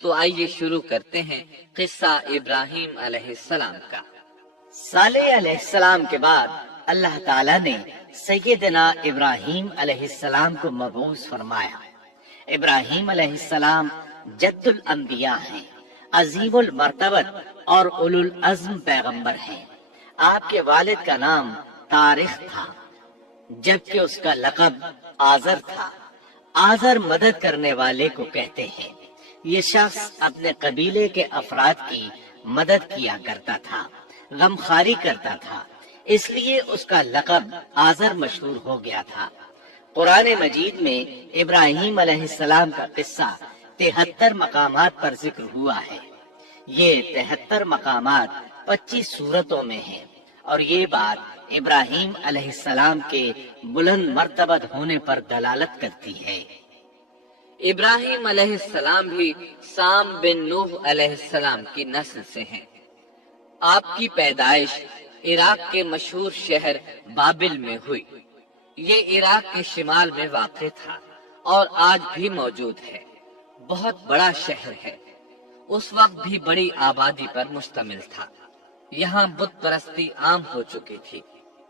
تو آئیے شروع کرتے ہیں قصہ ابراہیم علیہ السلام کا۔ صالح علیہ السلام کے بعد اللہ تعالیٰ نے سیدنا ابراہیم علیہ السلام کو مبعوث فرمایا۔ ابراہیم علیہ السلام جد الانبیاء ہیں، عظیم المرتبت اور اولو العزم پیغمبر ہیں۔ آپ کے والد کا نام طارق تھا، جبکہ اس کا لقب آزر تھا۔ آزر مدد کرنے والے کو کہتے ہیں۔ یہ شخص اپنے قبیلے کے افراد کی مدد کیا کرتا تھا، غمخواری کرتا تھا، اس لیے اس کا لقب آزر مشہور ہو گیا تھا۔ قرآن مجید میں ابراہیم علیہ السلام کا قصہ 73 مقامات پر ذکر ہوا ہے۔ یہ 73 مقامات 25 سورتوں میں ہیں، اور یہ بات ابراہیم علیہ السلام کے بلند مرتبت ہونے پر دلالت کرتی ہے۔ ابراہیم علیہ السلام بھی سام بن نوح علیہ السلام کی نسل سے ہیں۔ آپ کی پیدائش عراق کے مشہور شہر بابل میں ہوئی۔ یہ عراق کے شمال میں واقع تھا اور آج بھی موجود ہے۔ بہت بڑا شہر ہے۔ اس وقت بھی بڑی آبادی پر مشتمل تھا۔ یہاں بت پرستی عام ہو چکی تھی۔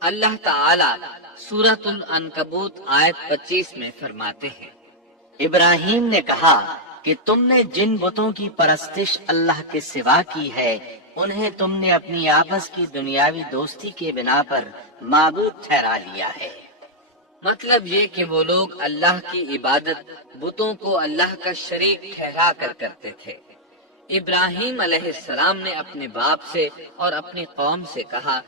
اللہ تعالی سورۃ العنکبوت آیت 25 میں فرماتے ہیں، ابراہیم نے کہا کہ تم نے جن بتوں کی پرستش اللہ کے سوا کی ہے، انہیں تم نے اپنی آپس کی دنیاوی دوستی کے بنا پر معبود ٹھہرا لیا ہے۔ مطلب یہ کہ وہ لوگ اللہ کی عبادت بتوں کو اللہ کا شریک ٹھہرا کر کرتے تھے۔ ابراہیم علیہ السلام نے اپنے باپ سے اور اپنی قوم سے کہا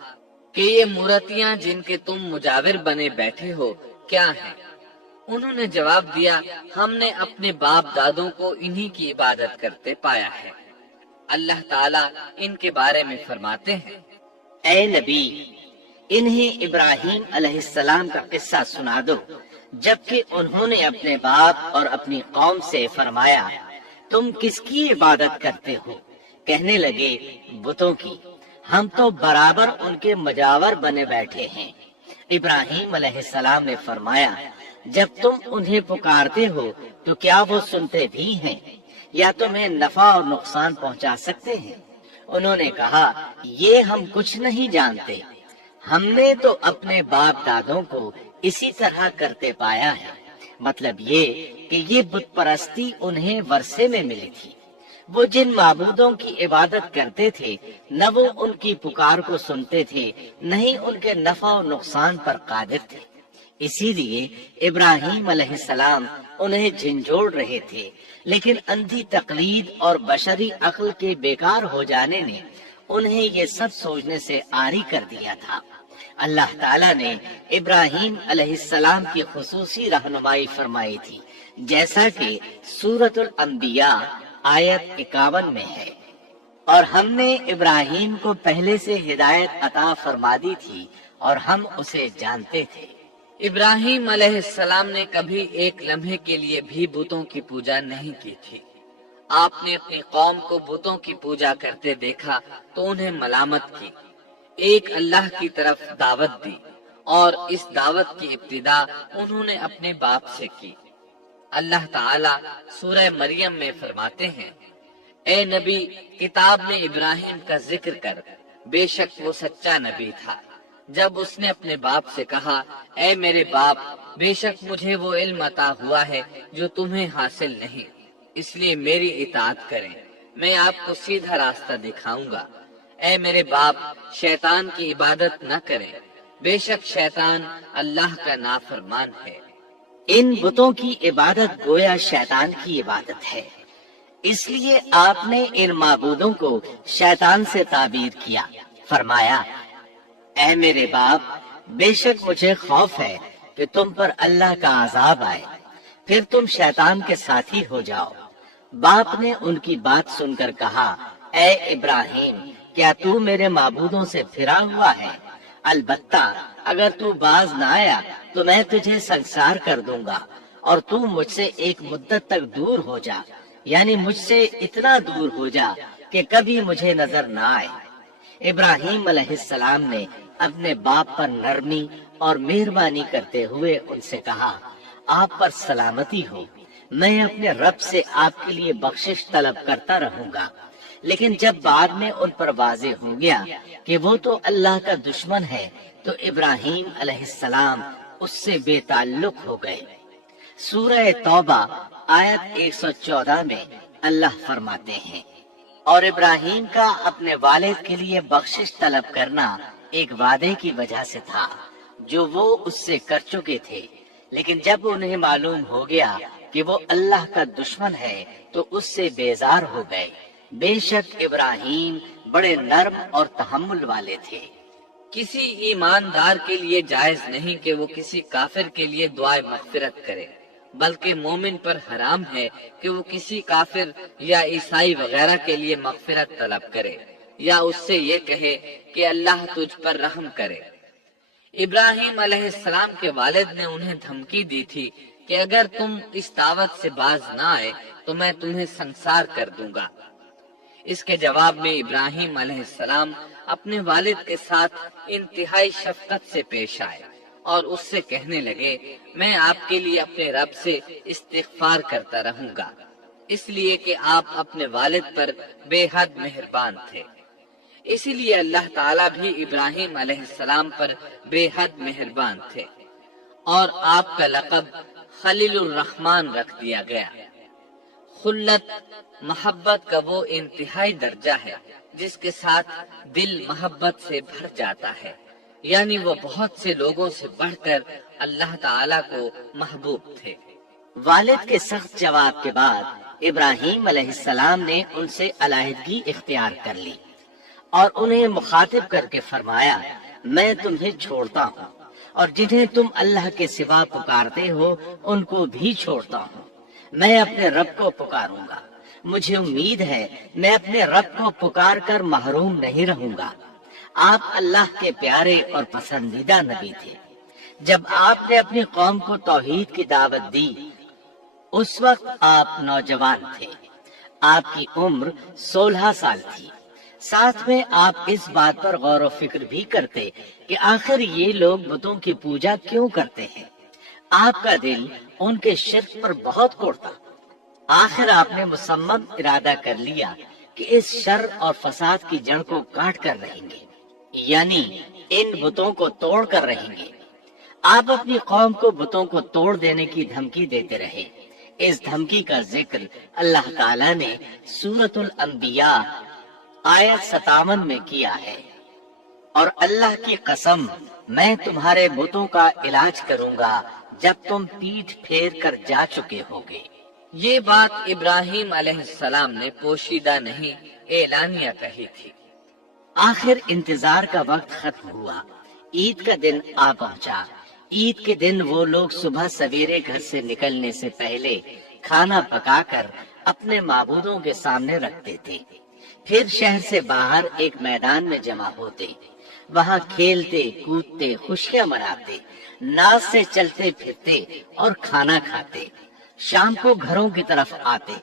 کہ یہ مورتیاں جن کے تم مجاور بنے بیٹھے ہو کیا ہیں؟ انہوں نے جواب دیا، ہم نے اپنے باپ دادوں کو انہی کی عبادت کرتے پایا ہے۔ اللہ تعالیٰ ان کے بارے میں فرماتے ہیں، اے نبی، انہیں ابراہیم علیہ السلام کا قصہ سنا دو، جبکہ انہوں نے اپنے باپ اور اپنی قوم سے فرمایا، تم کس کی عبادت کرتے ہو؟ کہنے لگے، بتوں کی، ہم تو برابر ان کے مجاور بنے بیٹھے ہیں۔ ابراہیم علیہ السلام نے فرمایا، جب تم انہیں پکارتے ہو تو کیا وہ سنتے بھی ہیں یا تمہیں نفع اور نقصان پہنچا سکتے ہیں؟ انہوں نے کہا، یہ ہم کچھ نہیں جانتے، ہم نے تو اپنے باپ دادوں کو اسی طرح کرتے پایا ہے۔ مطلب یہ کہ یہ بت پرستی انہیں ورثے میں ملی تھی۔ وہ جن معبودوں کی عبادت کرتے تھے، نہ وہ ان کی پکار کو سنتے تھے، نہ ہی ان کے نفع و نقصان پر قادر تھے۔ اسی لیے ابراہیم علیہ السلام انہیں جھنجھوڑ رہے تھے، لیکن اندھی تقلید اور بشری عقل کے بیکار ہو جانے نے انہیں یہ سب سوچنے سے عاری کر دیا تھا۔ اللہ تعالیٰ نے ابراہیم علیہ السلام کی خصوصی رہنمائی فرمائی تھی، جیسا کہ سورۃ الانبیاء آیت 51 میں ہے، اور ہم نے ابراہیم کو پہلے سے ہدایت عطا فرما دی تھی اور ہم اسے جانتے تھے۔ ابراہیم علیہ السلام نے کبھی ایک لمحے کے لیے بھی بتوں کی پوجا نہیں کی تھی۔ آپ نے اپنی قوم کو بتوں کی پوجا کرتے دیکھا تو انہیں ملامت کی، ایک اللہ کی طرف دعوت دی، اور اس دعوت کی ابتدا انہوں نے اپنے باپ سے کی۔ اللہ تعالیٰ سورہ مریم میں فرماتے ہیں، اے نبی، کتاب میں ابراہیم کا ذکر کر، بے شک وہ سچا نبی تھا۔ جب اس نے اپنے باپ سے کہا، اے میرے باپ، بے شک مجھے وہ علم عطا ہوا ہے جو تمہیں حاصل نہیں، اس لیے میری اطاعت کریں، میں آپ کو سیدھا راستہ دکھاؤں گا۔ اے میرے باپ، شیطان کی عبادت نہ کریں، بے شک شیطان اللہ کا نافرمان ہے۔ ان بتوں کی عبادت گویا شیطان کی عبادت ہے، اس لیے آپ نے ان معبودوں کو شیطان سے تعبیر کیا۔ فرمایا، اے میرے باپ، بے شک مجھے خوف ہے کہ تم پر اللہ کا عذاب آئے، پھر تم شیطان کے ساتھی ہو جاؤ۔ باپ نے ان کی بات سن کر کہا، اے ابراہیم، کیا تو میرے معبودوں سے پھرا ہوا ہے؟ البتہ اگر تو باز نہ آیا تو میں تجھے سنسار کر دوں گا، اور تو مجھ سے ایک مدت تک دور ہو جا، یعنی مجھ سے اتنا دور ہو جا کہ کبھی مجھے نظر نہ آئے۔ ابراہیم علیہ السلام نے اپنے باپ پر نرمی اور مہربانی کرتے ہوئے ان سے کہا، آپ پر سلامتی ہو، میں اپنے رب سے آپ کے لیے بخشش طلب کرتا رہوں گا۔ لیکن جب بعد میں ان پر واضح ہو گیا کہ وہ تو اللہ کا دشمن ہے تو ابراہیم علیہ السلام اس سے بے تعلق ہو گئے۔ سورہ توبہ آیت 114 میں اللہ فرماتے ہیں، اور ابراہیم کا اپنے والد کے لیے بخشش طلب کرنا ایک وعدے کی وجہ سے تھا جو وہ اس سے کر چکے تھے، لیکن جب انہیں معلوم ہو گیا کہ وہ اللہ کا دشمن ہے تو اس سے بیزار ہو گئے۔ بے شک ابراہیم بڑے نرم اور تحمل والے تھے۔ کسی ایماندار کے لیے جائز نہیں کہ وہ کسی کافر کے لیے دعائے مغفرت کرے، بلکہ مومن پر حرام ہے کہ وہ کسی کافر یا عیسائی وغیرہ کے لیے مغفرت طلب کرے یا اس سے یہ کہے کہ اللہ تجھ پر رحم کرے۔ ابراہیم علیہ السلام کے والد نے انہیں دھمکی دی تھی کہ اگر تم اس دعوت سے باز نہ آئے تو میں تمہیں سنسار کر دوں گا۔ اس کے جواب میں ابراہیم علیہ السلام اپنے والد کے ساتھ انتہائی شفقت سے پیش آئے اور اس سے کہنے لگے، میں آپ کے لیے اپنے رب سے استغفار کرتا رہوں گا، اس لیے کہ آپ اپنے والد پر بے حد مہربان تھے۔ اسی لیے اللہ تعالیٰ بھی ابراہیم علیہ السلام پر بے حد مہربان تھے اور آپ کا لقب خلیل الرحمن رکھ دیا گیا۔ خلت محبت کا وہ انتہائی درجہ ہے جس کے ساتھ دل محبت سے بھر جاتا ہے، یعنی وہ بہت سے لوگوں سے بڑھ کر اللہ تعالیٰ کو محبوب تھے۔ والد کے سخت جواب کے بعد ابراہیم علیہ السلام نے ان سے علیحدگی اختیار کر لی اور انہیں مخاطب کر کے فرمایا، میں تمہیں چھوڑتا ہوں اور جنہیں تم اللہ کے سوا پکارتے ہو ان کو بھی چھوڑتا ہوں۔ میں اپنے رب کو پکاروں گا، مجھے امید ہے میں اپنے رب کو پکار کر محروم نہیں رہوں گا۔ آپ اللہ کے پیارے اور پسندیدہ نبی تھے۔ جب آپ نے اپنی قوم کو توحید کی دعوت دی اس وقت آپ نوجوان تھے، آپ کی عمر 16 سال تھی۔ ساتھ میں آپ اس بات پر غور و فکر بھی کرتے کہ آخر یہ لوگ بتوں کی پوجا کیوں کرتے ہیں۔ آپ کا دل ان کے شرک پر بہت کوڑتا۔ آخر آپ نے مصمم ارادہ کر لیا کہ اس شر اور فساد کی جڑ کو کاٹ کر رہیں گے، یعنی ان بتوں کو توڑ کر رہیں گے۔ آپ اپنی قوم کو بتوں کو توڑ دینے کی دھمکی دیتے رہے۔ اس دھمکی کا ذکر اللہ تعالیٰ نے سورۃ الانبیاء آیت 57 میں کیا ہے، اور اللہ کی قسم میں تمہارے بتوں کا علاج کروں گا جب تم پیٹھ پھیر کر جا چکے ہوگے۔ یہ بات ابراہیم علیہ السلام نے پوشیدہ نہیں اعلانیہ کہی تھی۔ آخر انتظار کا وقت ختم ہوا، عید کا دن آ پہنچا۔ عید کے دن وہ لوگ صبح سویرے گھر سے نکلنے سے پہلے کھانا پکا کر اپنے معبودوں کے سامنے رکھتے تھے، پھر شہر سے باہر ایک میدان میں جمع ہوتے، وہاں کھیلتے کودتے خوشیاں مناتے، ناز سے چلتے پھرتے اور کھانا کھاتے۔ شام کو گھروں کی طرف آتے،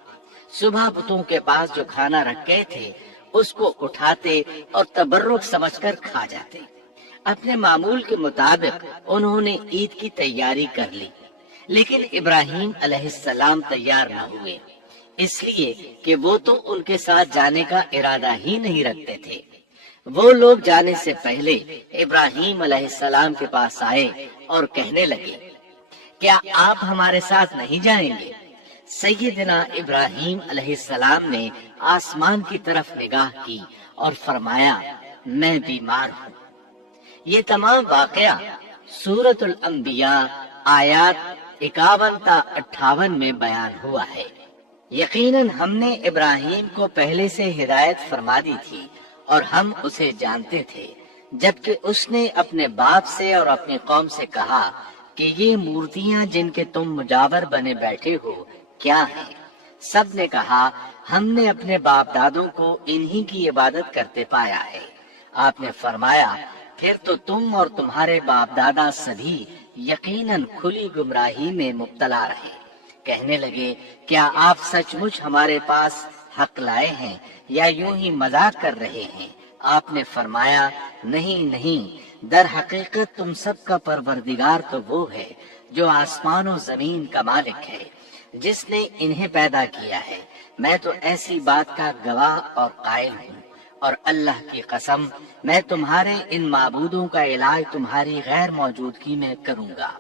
صبح بتوں کے پاس جو کھانا رکھے تھے اس کو اٹھاتے اور تبرک سمجھ کر کھا جاتے۔ اپنے معمول کے مطابق انہوں نے عید کی تیاری کر لی، لیکن ابراہیم علیہ السلام تیار نہ ہوئے، اس لیے کہ وہ تو ان کے ساتھ جانے کا ارادہ ہی نہیں رکھتے تھے۔ وہ لوگ جانے سے پہلے ابراہیم علیہ السلام کے پاس آئے اور کہنے لگے، کیا آپ ہمارے ساتھ نہیں جائیں گے؟ سیدنا ابراہیم علیہ السلام نے آسمان کی طرف نگاہ کی اور فرمایا، میں بیمار ہوں۔ یہ تمام واقعہ سورۃ الانبیاء آیات 51 تا 58 میں بیان ہوا ہے۔ یقیناً ہم نے ابراہیم کو پہلے سے ہدایت فرما دی تھی اور ہم اسے جانتے تھے، جبکہ اس نے اپنے باپ سے اور اپنی قوم سے کہا کہ یہ مورتیاں جن کے تم مجاور بنے بیٹھے ہو کیا ہیں؟ سب نے کہا، ہم نے اپنے باپ دادوں کو انہی کی عبادت کرتے پایا ہے۔ آپ نے فرمایا، پھر تو تم اور تمہارے باپ دادا سبھی یقیناً کھلی گمراہی میں مبتلا رہے۔ کہنے لگے، کیا آپ سچ مچ ہمارے پاس حق لائے ہیں یا یوں ہی مذاق کر رہے ہیں؟ آپ نے فرمایا، نہیں نہیں، در حقیقت تم سب کا پروردگار تو وہ ہے جو آسمان و زمین کا مالک ہے۔ جس نے انہیں پیدا کیا ہے، میں تو ایسی بات کا گواہ اور قائل ہوں، اور اللہ کی قسم میں تمہارے ان معبودوں کا علاج تمہاری غیر موجودگی میں کروں گا۔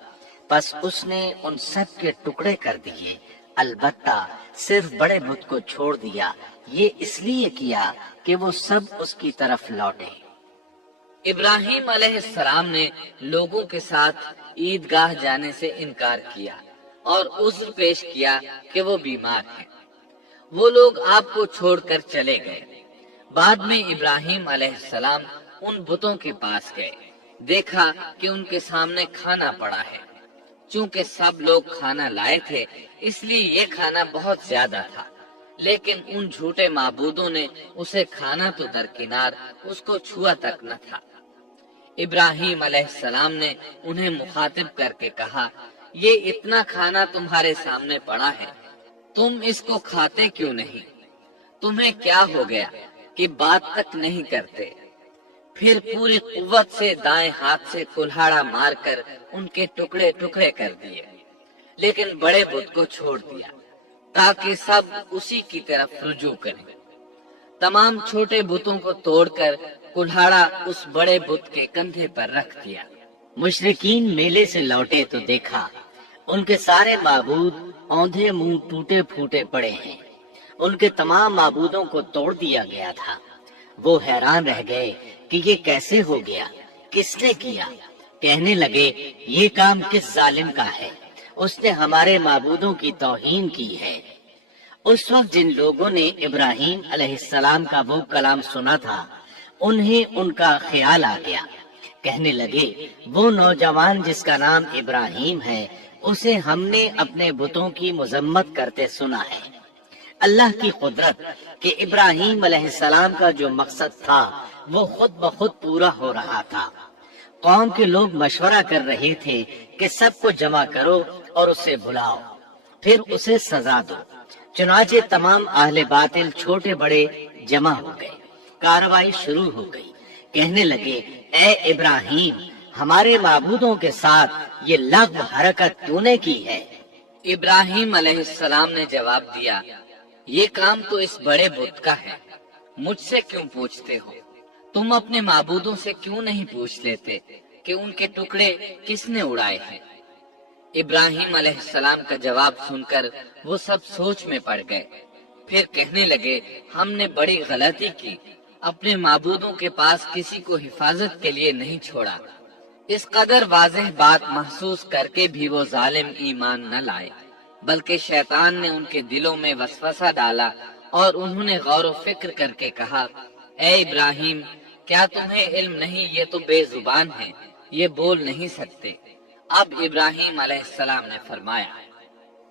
پس اس نے ان سب کے ٹکڑے کر دیے، البتہ صرف بڑے بت کو چھوڑ دیا، یہ اس لیے کیا کہ وہ سب اس کی طرف لوٹے۔ ابراہیم علیہ السلام نے لوگوں کے ساتھ عیدگاہ جانے سے انکار کیا اور عذر پیش کیا کہ وہ بیمار ہیں۔ وہ لوگ آپ کو چھوڑ کر چلے گئے۔ بعد میں ابراہیم علیہ السلام ان بتوں کے پاس گئے، دیکھا کہ ان کے سامنے کھانا پڑا ہے۔ چونکہ سب لوگ کھانا لائے تھے اس لیے یہ کھانا بہت زیادہ تھا، لیکن ان جھوٹے معبودوں نے اسے کھانا تو درکنار اس کو چھوا تک نہ تھا۔ ابراہیم علیہ السلام نے انہیں مخاطب کر کے کہا، یہ اتنا کھانا تمہارے سامنے پڑا ہے، تم اس کو کھاتے کیوں نہیں؟ تمہیں کیا ہو گیا کہ بات تک نہیں کرتے؟ پھر پوری قوت سے دائیں ہاتھ سے کلہاڑا مار کر ان کے ٹکڑے ٹکڑے کر دیے، لیکن بڑے بت کو چھوڑ دیا تاکہ سب اسی کی طرف رجوع کریں۔ تمام چھوٹے بتوں کو توڑ کر کلہاڑا اس بڑے بت کے کندھے پر رکھ دیا۔ مشرکین میلے سے لوٹے تو دیکھا ان کے سارے معبود اوندھے منہ ٹوٹے پھوٹے پڑے ہیں، ان کے تمام معبودوں کو توڑ دیا گیا تھا۔ وہ حیران رہ گئے کہ یہ کیسے ہو گیا، کس نے کیا؟ کہنے لگے، یہ کام کس ظالم کا ہے؟ اس نے ہمارے معبودوں کی توہین کی ہے۔ اس وقت جن لوگوں نے ابراہیم علیہ السلام کا وہ کلام سنا تھا، انہیں ان کا خیال آ گیا۔ کہنے لگے، وہ نوجوان جس کا نام ابراہیم ہے، اسے ہم نے اپنے بتوں کی مذمت کرتے سنا ہے۔ اللہ کی قدرت کہ ابراہیم علیہ السلام کا جو مقصد تھا وہ خود بخود پورا ہو رہا تھا۔ قوم کے لوگ مشورہ کر رہے تھے کہ سب کو جمع کرو اور اسے بلاؤ، پھر اسے سزا دو۔ چنانچہ تمام اہل باطل چھوٹے بڑے جمع ہو گئے، کارروائی شروع ہو گئی۔ کہنے لگے، اے ابراہیم، ہمارے معبودوں کے ساتھ یہ لغو حرکت تو نے کی ہے۔ ابراہیم علیہ السلام نے جواب دیا، یہ کام تو اس بڑے بت کا ہے، مجھ سے کیوں پوچھتے ہو؟ تم اپنے معبودوں سے کیوں نہیں پوچھ لیتے کہ ان کے ٹکڑے کس نے اڑائے ہیں؟ ابراہیم علیہ السلام کا جواب سن کر وہ سب سوچ میں پڑ گئے۔ پھر کہنے لگے، ہم نے بڑی غلطی کی، اپنے معبودوں کے پاس کسی کو حفاظت کے لیے نہیں چھوڑا۔ اس قدر واضح بات محسوس کر کے بھی وہ ظالم ایمان نہ لائے، بلکہ شیطان نے ان کے دلوں میں وسوسہ ڈالا اور انہوں نے غور و فکر کر کے کہا، اے ابراہیم، کیا تمہیں علم نہیں؟ یہ تو بے زبان ہیں، یہ بول نہیں سکتے۔ اب ابراہیم علیہ السلام نے فرمایا،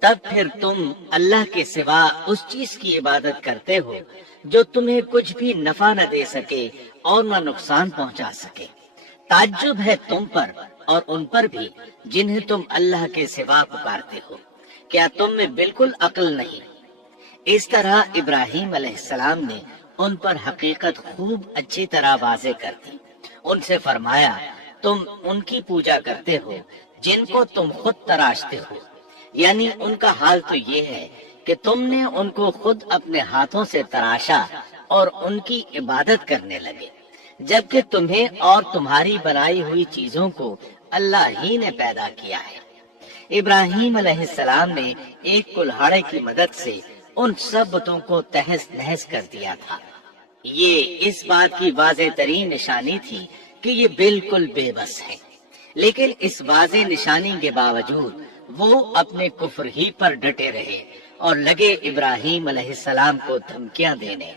تب پھر تم اللہ کے سوا اس چیز کی عبادت کرتے ہو جو تمہیں کچھ بھی نفع نہ دے سکے اور نہ نقصان پہنچا سکے۔ تعجب ہے تم پر اور ان پر بھی جنہیں تم اللہ کے سوا پکارتے ہو، کیا تم میں بالکل عقل نہیں؟ اس طرح ابراہیم علیہ السلام نے ان پر حقیقت خوب اچھی طرح واضح کر دی۔ ان سے فرمایا، تم ان کی پوجا کرتے ہو جن کو تم خود تراشتے ہو، یعنی ان کا حال تو یہ ہے کہ تم نے ان کو خود اپنے ہاتھوں سے تراشا اور ان کی عبادت کرنے لگے، جبکہ تمہیں اور تمہاری بنائی ہوئی چیزوں کو اللہ ہی نے پیدا کیا ہے۔ ابراہیم علیہ السلام نے ایک کلہاڑے کی مدد سے ان سب بتوں کو تہس نہس کر دیا تھا۔ یہ اس بات کی واضح ترین نشانی تھی کہ یہ بالکل بے بس ہے، لیکن اس واضح نشانی کے باوجود وہ اپنے کفر ہی پر ڈٹے رہے اور لگے ابراہیم علیہ السلام کو دھمکیاں دینے۔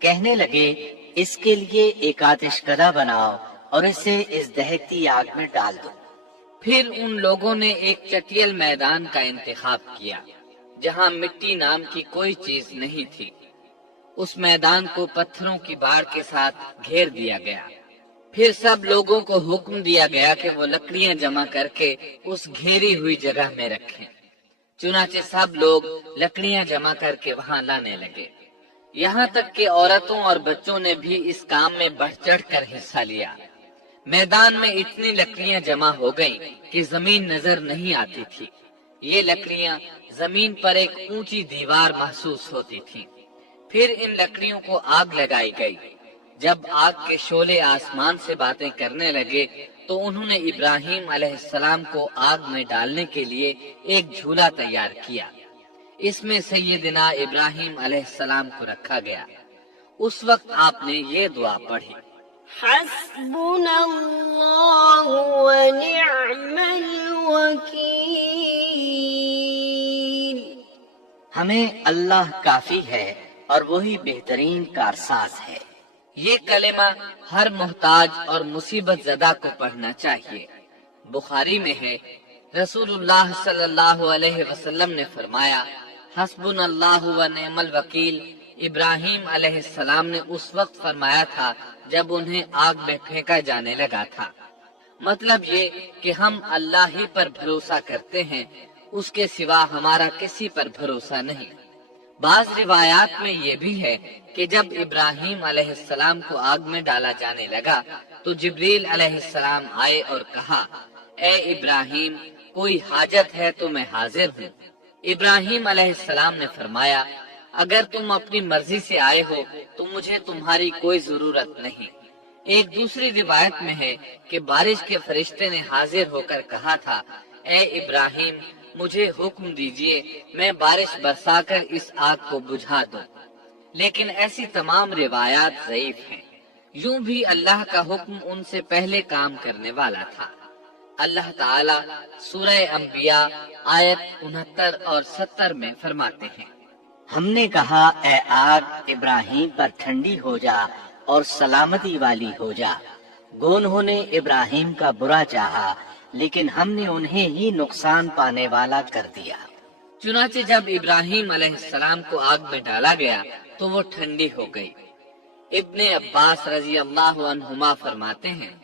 کہنے لگے، اس کے لیے ایک آتش کدہ بناؤ اور اسے اس دہکتی آگ میں ڈال دو۔ پھر ان لوگوں نے ایک چٹیل میدان کا انتخاب کیا جہاں مٹی نام کی کوئی چیز نہیں تھی۔ اس میدان کو پتھروں کی باڑ کے ساتھ گھیر دیا گیا۔ پھر سب لوگوں کو حکم دیا گیا کہ وہ لکڑیاں جمع کر کے اس گھیری ہوئی جگہ میں رکھیں۔ چنانچہ سب لوگ لکڑیاں جمع کر کے وہاں لانے لگے، یہاں تک کہ عورتوں اور بچوں نے بھی اس کام میں بڑھ چڑھ کر حصہ لیا۔ میدان میں اتنی لکڑیاں جمع ہو گئیں کہ زمین نظر نہیں آتی تھی۔ یہ لکڑیاں زمین پر ایک اونچی دیوار محسوس ہوتی تھیں۔ پھر ان لکڑیوں کو آگ لگائی گئی۔ جب آگ کے شعلے آسمان سے باتیں کرنے لگے تو انہوں نے ابراہیم علیہ السلام کو آگ میں ڈالنے کے لیے ایک جھولا تیار کیا۔ اس میں سیدنا ابراہیم علیہ السلام کو رکھا گیا۔ اس وقت آپ نے یہ دعا پڑھی، حسبنا اللہ ونعم الوکیل۔ ہمیں اللہ کافی ہے اور وہی بہترین کارساز ہے۔ یہ کلمہ ہر محتاج اور مصیبت زدہ کو پڑھنا چاہیے۔ بخاری میں ہے، رسول اللہ صلی اللہ علیہ وسلم نے فرمایا، حسبنا اللہ و نعم الوکیل ابراہیم علیہ السلام نے اس وقت فرمایا تھا جب انہیں آگ میں پھینکا جانے لگا تھا۔ مطلب یہ کہ ہم اللہ ہی پر بھروسہ کرتے ہیں، اس کے سوا ہمارا کسی پر بھروسہ نہیں۔ بعض روایات میں یہ بھی ہے کہ جب ابراہیم علیہ السلام کو آگ میں ڈالا جانے لگا تو جبریل علیہ السلام آئے اور کہا، اے ابراہیم، کوئی حاجت ہے تو میں حاضر ہوں۔ ابراہیم علیہ السلام نے فرمایا، اگر تم اپنی مرضی سے آئے ہو تو مجھے تمہاری کوئی ضرورت نہیں۔ ایک دوسری روایت میں ہے کہ بارش کے فرشتے نے حاضر ہو کر کہا تھا، اے ابراہیم، مجھے حکم دیجئے میں بارش برسا کر اس آگ کو بجھا دوں۔ لیکن ایسی تمام روایات ضعیف ہیں۔ یوں بھی اللہ کا حکم ان سے پہلے کام کرنے والا تھا۔ اللہ تعالیٰ سورہ انبیاء آیت 69 اور 70 میں فرماتے ہیں، ہم نے کہا، اے آگ ابراہیم پر ٹھنڈی ہو جا اور سلامتی والی ہو جا۔ گو انہوں نے ابراہیم کا برا چاہا لیکن ہم نے انہیں ہی نقصان پانے والا کر دیا۔ چنانچہ جب ابراہیم علیہ السلام کو آگ میں ڈالا گیا تو وہ ٹھنڈی ہو گئی۔ ابن عباس رضی اللہ عنہما فرماتے ہیں،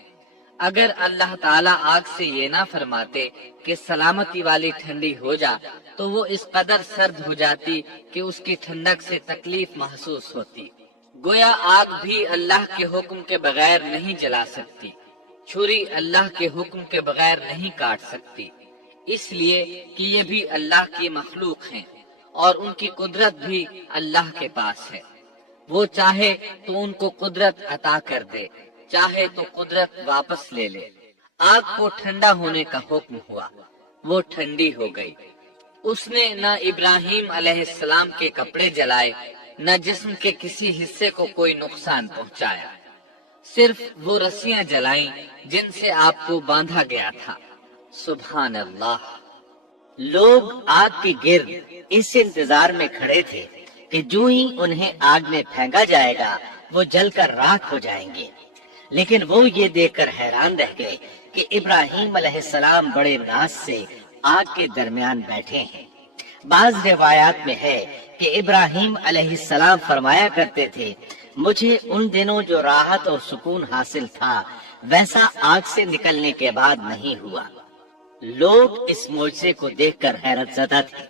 اگر اللہ تعالیٰ آگ سے یہ نہ فرماتے کہ سلامتی والی ٹھنڈی ہو جا تو وہ اس قدر سرد ہو جاتی کہ اس کی ٹھنڈک سے تکلیف محسوس ہوتی۔ گویا آگ بھی اللہ کے حکم کے بغیر نہیں جلا سکتی، چھری اللہ کے حکم کے بغیر نہیں کاٹ سکتی، اس لیے کہ یہ بھی اللہ کی مخلوق ہیں اور ان کی قدرت بھی اللہ کے پاس ہے۔ وہ چاہے تو ان کو قدرت عطا کر دے، چاہے تو قدرت واپس لے لے۔ آگ کو ٹھنڈا ہونے کا حکم ہوا، وہ ٹھنڈی ہو گئی۔ اس نے نہ ابراہیم علیہ السلام کے کپڑے جلائے، نہ جسم کے کسی حصے کو کوئی نقصان پہنچایا، صرف وہ رسیاں جلائیں جن سے آپ کو باندھا گیا تھا۔ سبحان اللہ۔ لوگ آگ کے گرد اس انتظار میں کھڑے تھے کہ جو ہی انہیں آگ میں پھینکا جائے گا وہ جل کر راکھ ہو جائیں گے، لیکن وہ یہ دیکھ کر حیران رہ گئے کہ ابراہیم علیہ السلام بڑے ناز سے آگ کے درمیان بیٹھے ہیں۔ بعض روایات میں ہے کہ ابراہیم علیہ السلام فرمایا کرتے تھے، مجھے ان دنوں جو راحت اور سکون حاصل تھا ویسا آگ سے نکلنے کے بعد نہیں ہوا۔ لوگ اس معجزے کو دیکھ کر حیرت زدہ تھے۔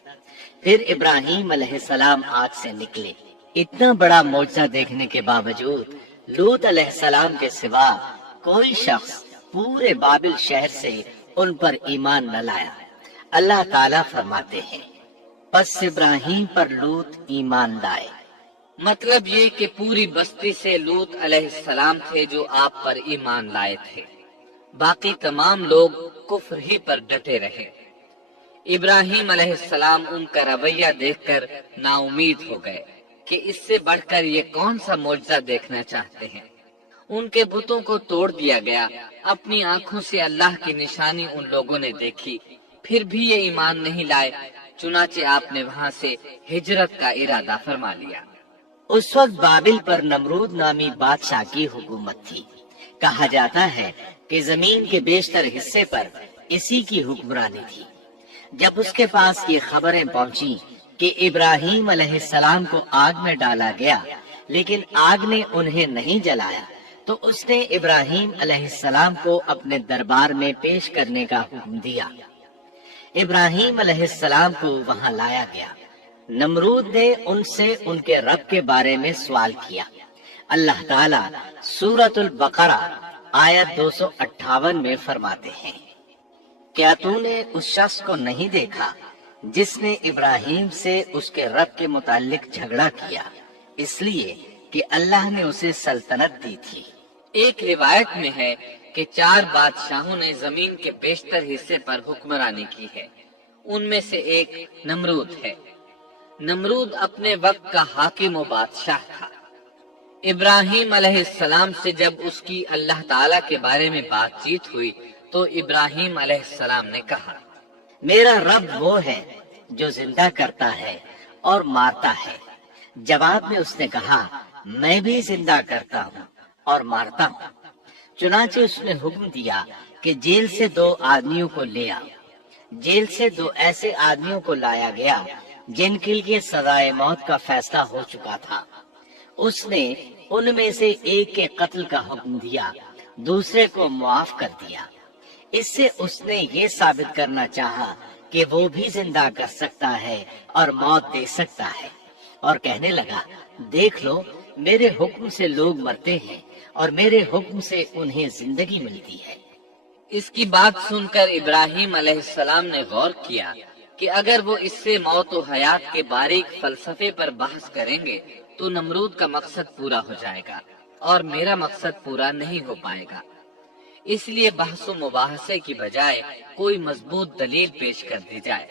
پھر ابراہیم علیہ السلام آگ سے نکلے۔ اتنا بڑا معجزہ دیکھنے کے باوجود لوط علیہ السلام کے سوا کوئی شخص پورے بابل شہر سے ان پر ایمان نہ لایا۔ اللہ تعالیٰ فرماتے ہیں، پس ابراہیم پر لوط ایمان لائے۔ مطلب یہ کہ پوری بستی سے لوط علیہ السلام تھے جو آپ پر ایمان لائے تھے، باقی تمام لوگ کفر ہی پر ڈٹے رہے۔ ابراہیم علیہ السلام ان کا رویہ دیکھ کر نا امید ہو گئے کہ اس سے بڑھ کر یہ کون سا معجزہ دیکھنا چاہتے ہیں۔ ان کے بتوں کو توڑ دیا گیا، اپنی آنکھوں سے اللہ کی نشانی ان لوگوں نے دیکھی، پھر بھی یہ ایمان نہیں لائے۔ چنانچہ آپ نے وہاں سے ہجرت کا ارادہ فرما لیا۔ اس وقت بابل پر نمرود نامی بادشاہ کی حکومت تھی۔ کہا جاتا ہے کہ زمین کے بیشتر حصے پر اسی کی حکمرانی تھی۔ جب اس کے پاس یہ خبریں پہنچی کہ ابراہیم علیہ السلام کو آگ میں ڈالا گیا لیکن آگ نے انہیں نہیں جلایا، تو اس نے ابراہیم علیہ السلام کو اپنے دربار میں پیش کرنے کا حکم دیا۔ ابراہیم علیہ السلام کو وہاں لایا گیا۔ نمرود نے ان سے ان کے رب کے بارے میں سوال کیا۔ اللہ تعالیٰ سورۃ البقرہ آیت 258 میں فرماتے ہیں، کیا تو نے اس شخص کو نہیں دیکھا جس نے ابراہیم سے اس کے رب کے متعلق جھگڑا کیا اس لیے کہ اللہ نے اسے سلطنت دی تھی۔ ایک روایت میں ہے کہ 4 بادشاہوں نے زمین کے بیشتر حصے پر حکمرانی کی ہے، ان میں سے ایک نمرود ہے۔ نمرود اپنے وقت کا حاکم و بادشاہ تھا۔ ابراہیم علیہ السلام سے جب اس کی اللہ تعالیٰ کے بارے میں بات چیت ہوئی تو ابراہیم علیہ السلام نے کہا، میرا رب وہ ہے جو زندہ کرتا ہے اور مارتا ہے۔ جواب میں اس نے کہا، میں بھی زندہ کرتا ہوں اور مارتا ہوں۔ چنانچہ اس نے حکم دیا کہ جیل سے 2 آدمیوں کو لے آؤ۔ جیل سے 2 ایسے آدمیوں کو لایا گیا جن کے لیے سزائے موت کا فیصلہ ہو چکا تھا۔ اس نے ان میں سے ایک کے قتل کا حکم دیا، دوسرے کو معاف کر دیا۔ اس سے اس نے یہ ثابت کرنا چاہا کہ وہ بھی زندہ کر سکتا ہے اور موت دے سکتا ہے، اور کہنے لگا، دیکھ لو میرے حکم سے لوگ مرتے ہیں اور میرے حکم سے انہیں زندگی ملتی ہے۔ اس کی بات سن کر ابراہیم علیہ السلام نے غور کیا کہ اگر وہ اس سے موت و حیات کے باریک فلسفے پر بحث کریں گے تو نمرود کا مقصد پورا ہو جائے گا اور میرا مقصد پورا نہیں ہو پائے گا۔ اس لیے بحث و مباحثے کی بجائے کوئی مضبوط دلیل پیش کر دی جائے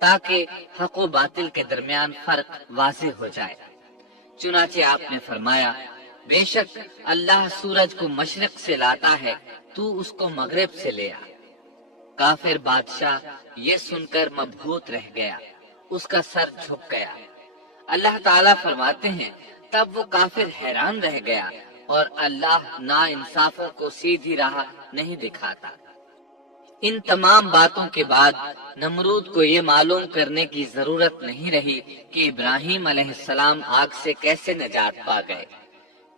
تاکہ حق و باطل کے درمیان فرق واضح ہو جائے۔ چنانچہ آپ نے فرمایا، بے شک اللہ سورج کو مشرق سے لاتا ہے، تو اس کو مغرب سے لے آ۔ کافر بادشاہ یہ سن کر مبہوت رہ گیا، اس کا سر جھک گیا۔ اللہ تعالیٰ فرماتے ہیں، تب وہ کافر حیران رہ گیا اور اللہ نا انصافوں کو سیدھی راہ نہیں دکھاتا۔ ان تمام باتوں کے بعد نمرود کو یہ معلوم کرنے کی ضرورت نہیں رہی کہ ابراہیم علیہ السلام آگ سے کیسے نجات پا گئے،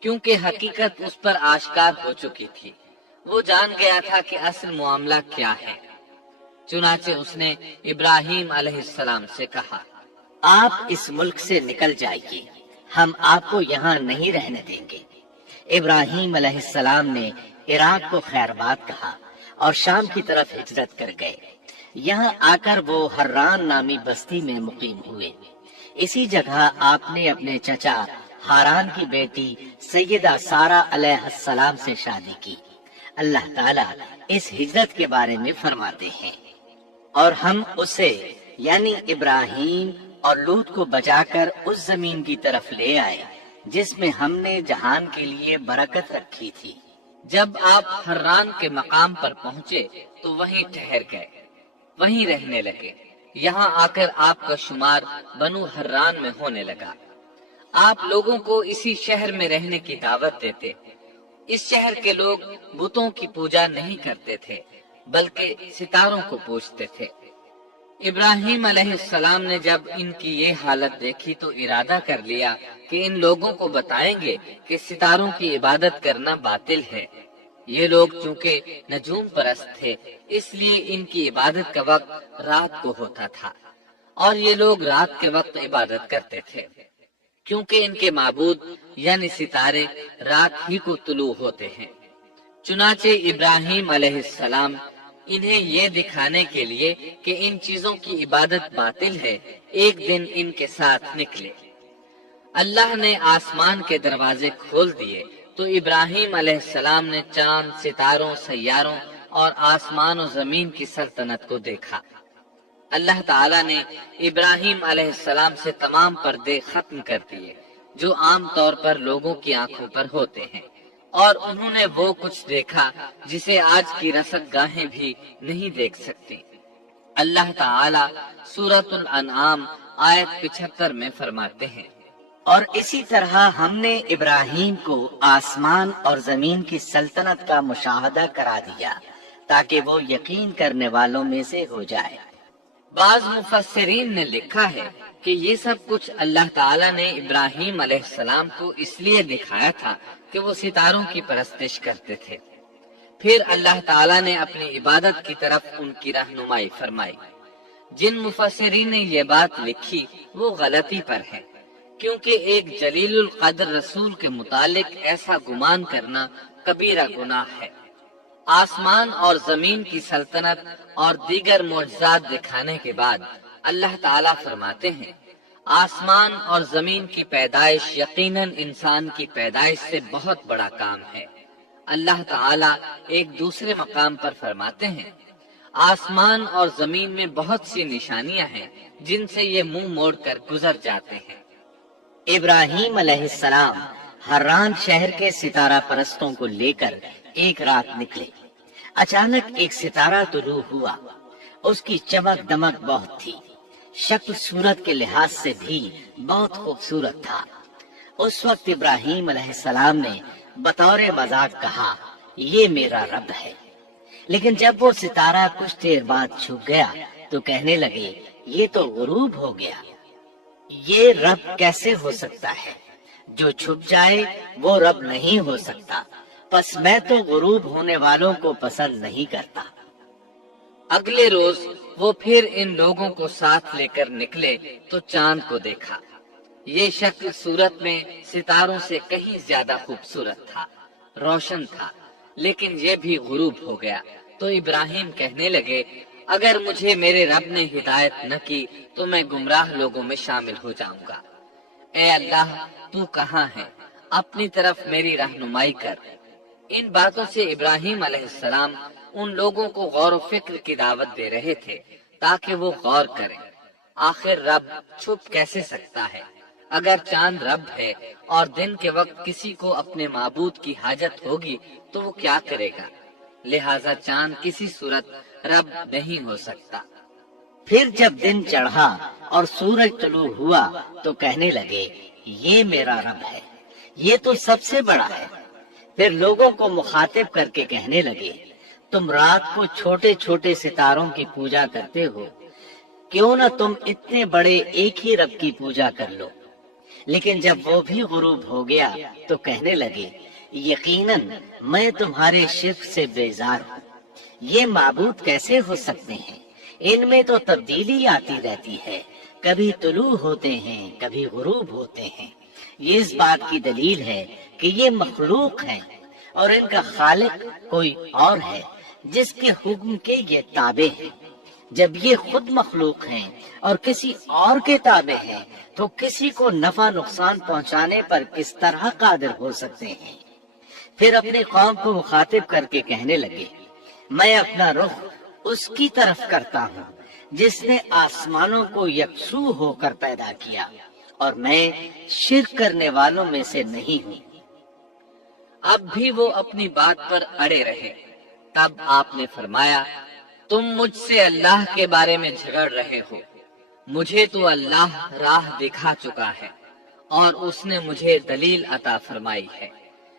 کیونکہ حقیقت اس پر آشکار ہو چکی تھی۔ وہ جان گیا تھا کہ اصل معاملہ کیا ہے۔ چنانچہ اس نے ابراہیم علیہ السلام سے کہا، آپ اس ملک سے نکل جائیے، ہم آپ کو یہاں نہیں رہنے دیں گے۔ ابراہیم علیہ السلام نے عراق کو خیر بات کہا اور شام کی طرف ہجرت کر گئے۔ یہاں آ کر وہ حران نامی بستی میں مقیم ہوئے۔ اسی جگہ آپ نے اپنے چچا ہاران کی بیٹی سیدہ سارہ علیہ السلام سے شادی کی۔ اللہ تعالیٰ اس ہجرت کے بارے میں فرماتے ہیں، اور ہم اسے یعنی ابراہیم اور لوط کو بچا کر اس زمین کی طرف لے آئے جس میں ہم نے جہان کے لیے برکت رکھی تھی۔ جب آپ حران کے مقام پر پہنچے تو وہیں ٹھہر گئے، وہیں رہنے لگے۔ یہاں آ کر آپ کا شمار بنو حران میں ہونے لگا۔ آپ لوگوں کو اسی شہر میں رہنے کی دعوت دیتے۔ اس شہر کے لوگ بتوں کی پوجا نہیں کرتے تھے بلکہ ستاروں کو پوجتے تھے۔ ابراہیم علیہ السلام نے جب ان کی یہ حالت دیکھی تو ارادہ کر لیا کہ ان لوگوں کو بتائیں گے کہ ستاروں کی عبادت کرنا باطل ہے۔ یہ لوگ چونکہ نجوم پرست تھے اس لیے ان کی عبادت کا وقت رات کو ہوتا تھا، اور یہ لوگ رات کے وقت عبادت کرتے تھے کیونکہ ان کے معبود یعنی ستارے رات ہی کو طلوع ہوتے ہیں۔ چنانچہ ابراہیم علیہ السلام انہیں یہ دکھانے کے لیے کہ ان چیزوں کی عبادت باطل ہے ایک دن ان کے ساتھ نکلے۔ اللہ نے آسمان کے دروازے کھول دیے تو ابراہیم علیہ السلام نے چاند، ستاروں، سیاروں اور آسمان و زمین کی سلطنت کو دیکھا۔ اللہ تعالیٰ نے ابراہیم علیہ السلام سے تمام پردے ختم کر دیے جو عام طور پر لوگوں کی آنکھوں پر ہوتے ہیں، اور انہوں نے وہ کچھ دیکھا جسے آج کی رصد گاہیں بھی نہیں دیکھ سکتی۔ اللہ تعالیٰ سورۃ الانعام آیت 75 میں فرماتے ہیں، اور اسی طرح ہم نے ابراہیم کو آسمان اور زمین کی سلطنت کا مشاہدہ کرا دیا تاکہ وہ یقین کرنے والوں میں سے ہو جائے۔ بعض مفسرین نے لکھا ہے کہ یہ سب کچھ اللہ تعالیٰ نے ابراہیم علیہ السلام کو اس لیے دکھایا تھا کہ وہ ستاروں کی پرستش کرتے تھے۔ پھر اللہ تعالیٰ نے اپنی عبادت کی طرف ان کی رہنمائی فرمائی۔ جن مفسرین نے یہ بات لکھی وہ غلطی پر ہے، کیونکہ ایک جلیل القدر رسول کے متعلق ایسا گمان کرنا کبیرہ گناہ ہے۔ آسمان اور زمین کی سلطنت اور دیگر معجزات دکھانے کے بعد اللہ تعالیٰ فرماتے ہیں آسمان اور زمین کی پیدائش یقیناً انسان کی پیدائش سے بہت بڑا کام ہے۔ اللہ تعالیٰ ایک دوسرے مقام پر فرماتے ہیں آسمان اور زمین میں بہت سی نشانیاں ہیں جن سے یہ منہ موڑ کر گزر جاتے ہیں۔ ابراہیم علیہ السلام حران شہر کے ستارہ پرستوں کو لے کر ایک رات نکلے۔ اچانک ایک ستارہ طلوع ہوا، اس کی چمک دمک بہت تھی، شکل صورت کے لحاظ سے بھی بہت خوبصورت تھا۔ اس وقت ابراہیم علیہ السلام نے بطور مذاق کہا یہ میرا رب ہے، لیکن جب وہ ستارہ کچھ دیر بعد چھپ گیا تو کہنے لگے یہ تو غروب ہو گیا، یہ رب کیسے ہو سکتا ہے؟ جو چھپ جائے وہ رب نہیں ہو سکتا، پس میں تو غروب ہونے والوں کو پسند نہیں کرتا۔ اگلے روز وہ پھر ان لوگوں کو ساتھ لے کر نکلے تو چاند کو دیکھا۔ یہ شکل صورت میں ستاروں سے کہیں زیادہ خوبصورت تھا، روشن تھا، لیکن یہ بھی غروب ہو گیا۔ تو ابراہیم کہنے لگے اگر مجھے میرے رب نے ہدایت نہ کی تو میں گمراہ لوگوں میں شامل ہو جاؤں گا۔ اے اللہ تو کہاں ہے؟ اپنی طرف میری رہنمائی کر۔ ان باتوں سے ابراہیم علیہ السلام ان لوگوں کو غور و فکر کی دعوت دے رہے تھے تاکہ وہ غور کریں آخر رب چھپ کیسے سکتا ہے؟ اگر چاند رب ہے اور دن کے وقت کسی کو اپنے معبود کی حاجت ہوگی تو وہ کیا کرے گا؟ لہذا چاند کسی صورت رب نہیں ہو سکتا۔ پھر جب دن چڑھا اور سورج طلوع ہوا تو کہنے لگے یہ میرا رب ہے، یہ تو سب سے بڑا ہے۔ پھر لوگوں کو مخاطب کر کے کہنے لگے تم رات کو چھوٹے چھوٹے ستاروں کی پوجا کرتے ہو، کیوں نہ تم اتنے بڑے ایک ہی رب کی پوجا کر لو۔ لیکن جب وہ بھی غروب ہو گیا تو کہنے لگے یقیناً میں تمہارے شرک سے بیزار ہوں، یہ معبود کیسے ہو سکتے ہیں؟ ان میں تو تبدیلی آتی رہتی ہے، کبھی طلوع ہوتے ہیں کبھی غروب ہوتے ہیں۔ یہ اس بات کی دلیل ہے کہ یہ مخلوق ہیں اور ان کا خالق کوئی اور ہے جس کے حکم کے یہ تابع ہیں۔ جب یہ خود مخلوق ہیں اور کسی اور کے تابع ہیں تو کسی کو نفع نقصان پہنچانے پر کس طرح قادر ہو سکتے ہیں؟ پھر اپنی قوم کو مخاطب کر کے کہنے لگے میں اپنا رخ اس کی طرف کرتا ہوں جس نے آسمانوں کو یکسو ہو کر پیدا کیا، اور میں شرک کرنے والوں میں سے نہیں ہوں۔ اب بھی وہ اپنی بات پر اڑے رہے۔ تب آپ نے فرمایا تم مجھ سے اللہ کے بارے میں جھگڑ رہے ہو، مجھے تو اللہ راہ دکھا چکا ہے اور اس نے مجھے دلیل عطا فرمائی ہے۔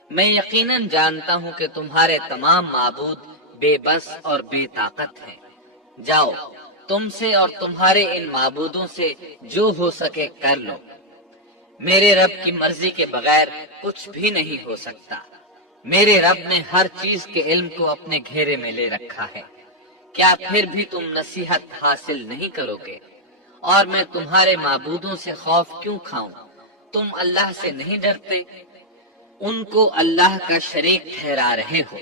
میں یقیناً جانتا ہوں کہ تمہارے تمام معبود بے بس اور بے طاقت ہیں۔ جاؤ تم سے اور تمہارے ان معبودوں سے جو ہو سکے کر لو، میرے رب کی مرضی کے بغیر کچھ بھی نہیں ہو سکتا۔ میرے رب نے ہر چیز کے علم کو اپنے گھیرے میں لے رکھا ہے، کیا پھر بھی تم نصیحت حاصل نہیں کرو گے؟ اور میں تمہارے معبودوں سے خوف کیوں کھاؤں؟ تم اللہ سے نہیں ڈرتے؟ ان کو اللہ کا شریک ٹھہرا رہے ہو۔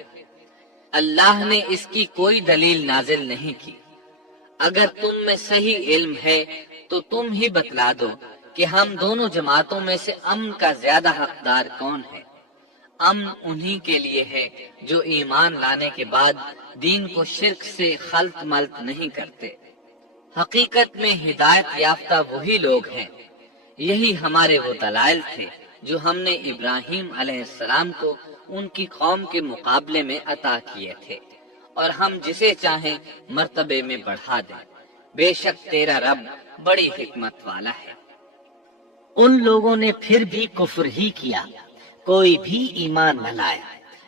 اللہ نے اس کی کوئی دلیل نازل نہیں کی۔ اگر تم میں صحیح علم ہے تو تم ہی بتلا دو کہ ہم دونوں جماعتوں میں سے امن کا زیادہ حقدار کون ہے۔ امن انہی کے لیے ہے جو ایمان لانے کے بعد دین کو شرک سے خلط ملط نہیں کرتے۔ حقیقت میں ہدایت یافتہ وہی لوگ ہیں۔ یہی ہمارے وہ دلائل تھے جو ہم نے ابراہیم علیہ السلام کو ان کی قوم کے مقابلے میں عطا کیے تھے، اور ہم جسے چاہیں مرتبے میں بڑھا دیں۔ بے شک تیرا رب بڑی حکمت والا ہے۔ ان لوگوں نے پھر بھی کفر ہی کیا، کوئی بھی ایمان نہ لایا۔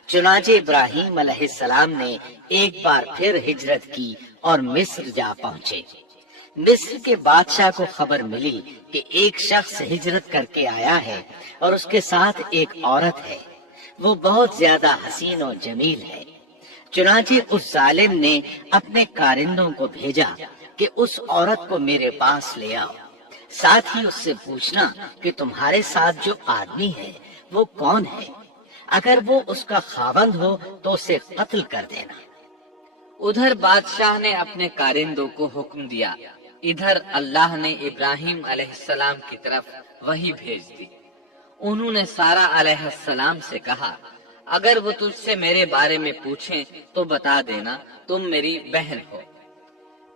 چنانچہ ابراہیم علیہ السلام نے ایک بار پھر ہجرت کی اور مصر جا پہنچے۔ مصر کے بادشاہ کو خبر ملی کہ ایک شخص ہجرت کر کے آیا ہے اور اس کے ساتھ ایک عورت ہے، وہ بہت زیادہ حسین و جمیل ہے۔ چنانچہ اس ظالم نے اپنے کارندوں کو بھیجا کہ اس عورت کو میرے پاس لے آؤ، ساتھ ہی اس سے پوچھنا کہ تمہارے ساتھ جو آدمی ہے وہ کون ہے، اگر وہ اس کا خاوند ہو تو اسے قتل کر دینا۔ ادھر بادشاہ نے اپنے کارندوں کو حکم دیا ادھر اللہ نے ابراہیم علیہ السلام کی طرف وحی بھیج دی۔ انہوں نے سارہ علیہ السلام سے کہا، اگر وہ تجھ سے میرے بارے میں پوچھیں تو بتا دینا تم میری بہن ہو۔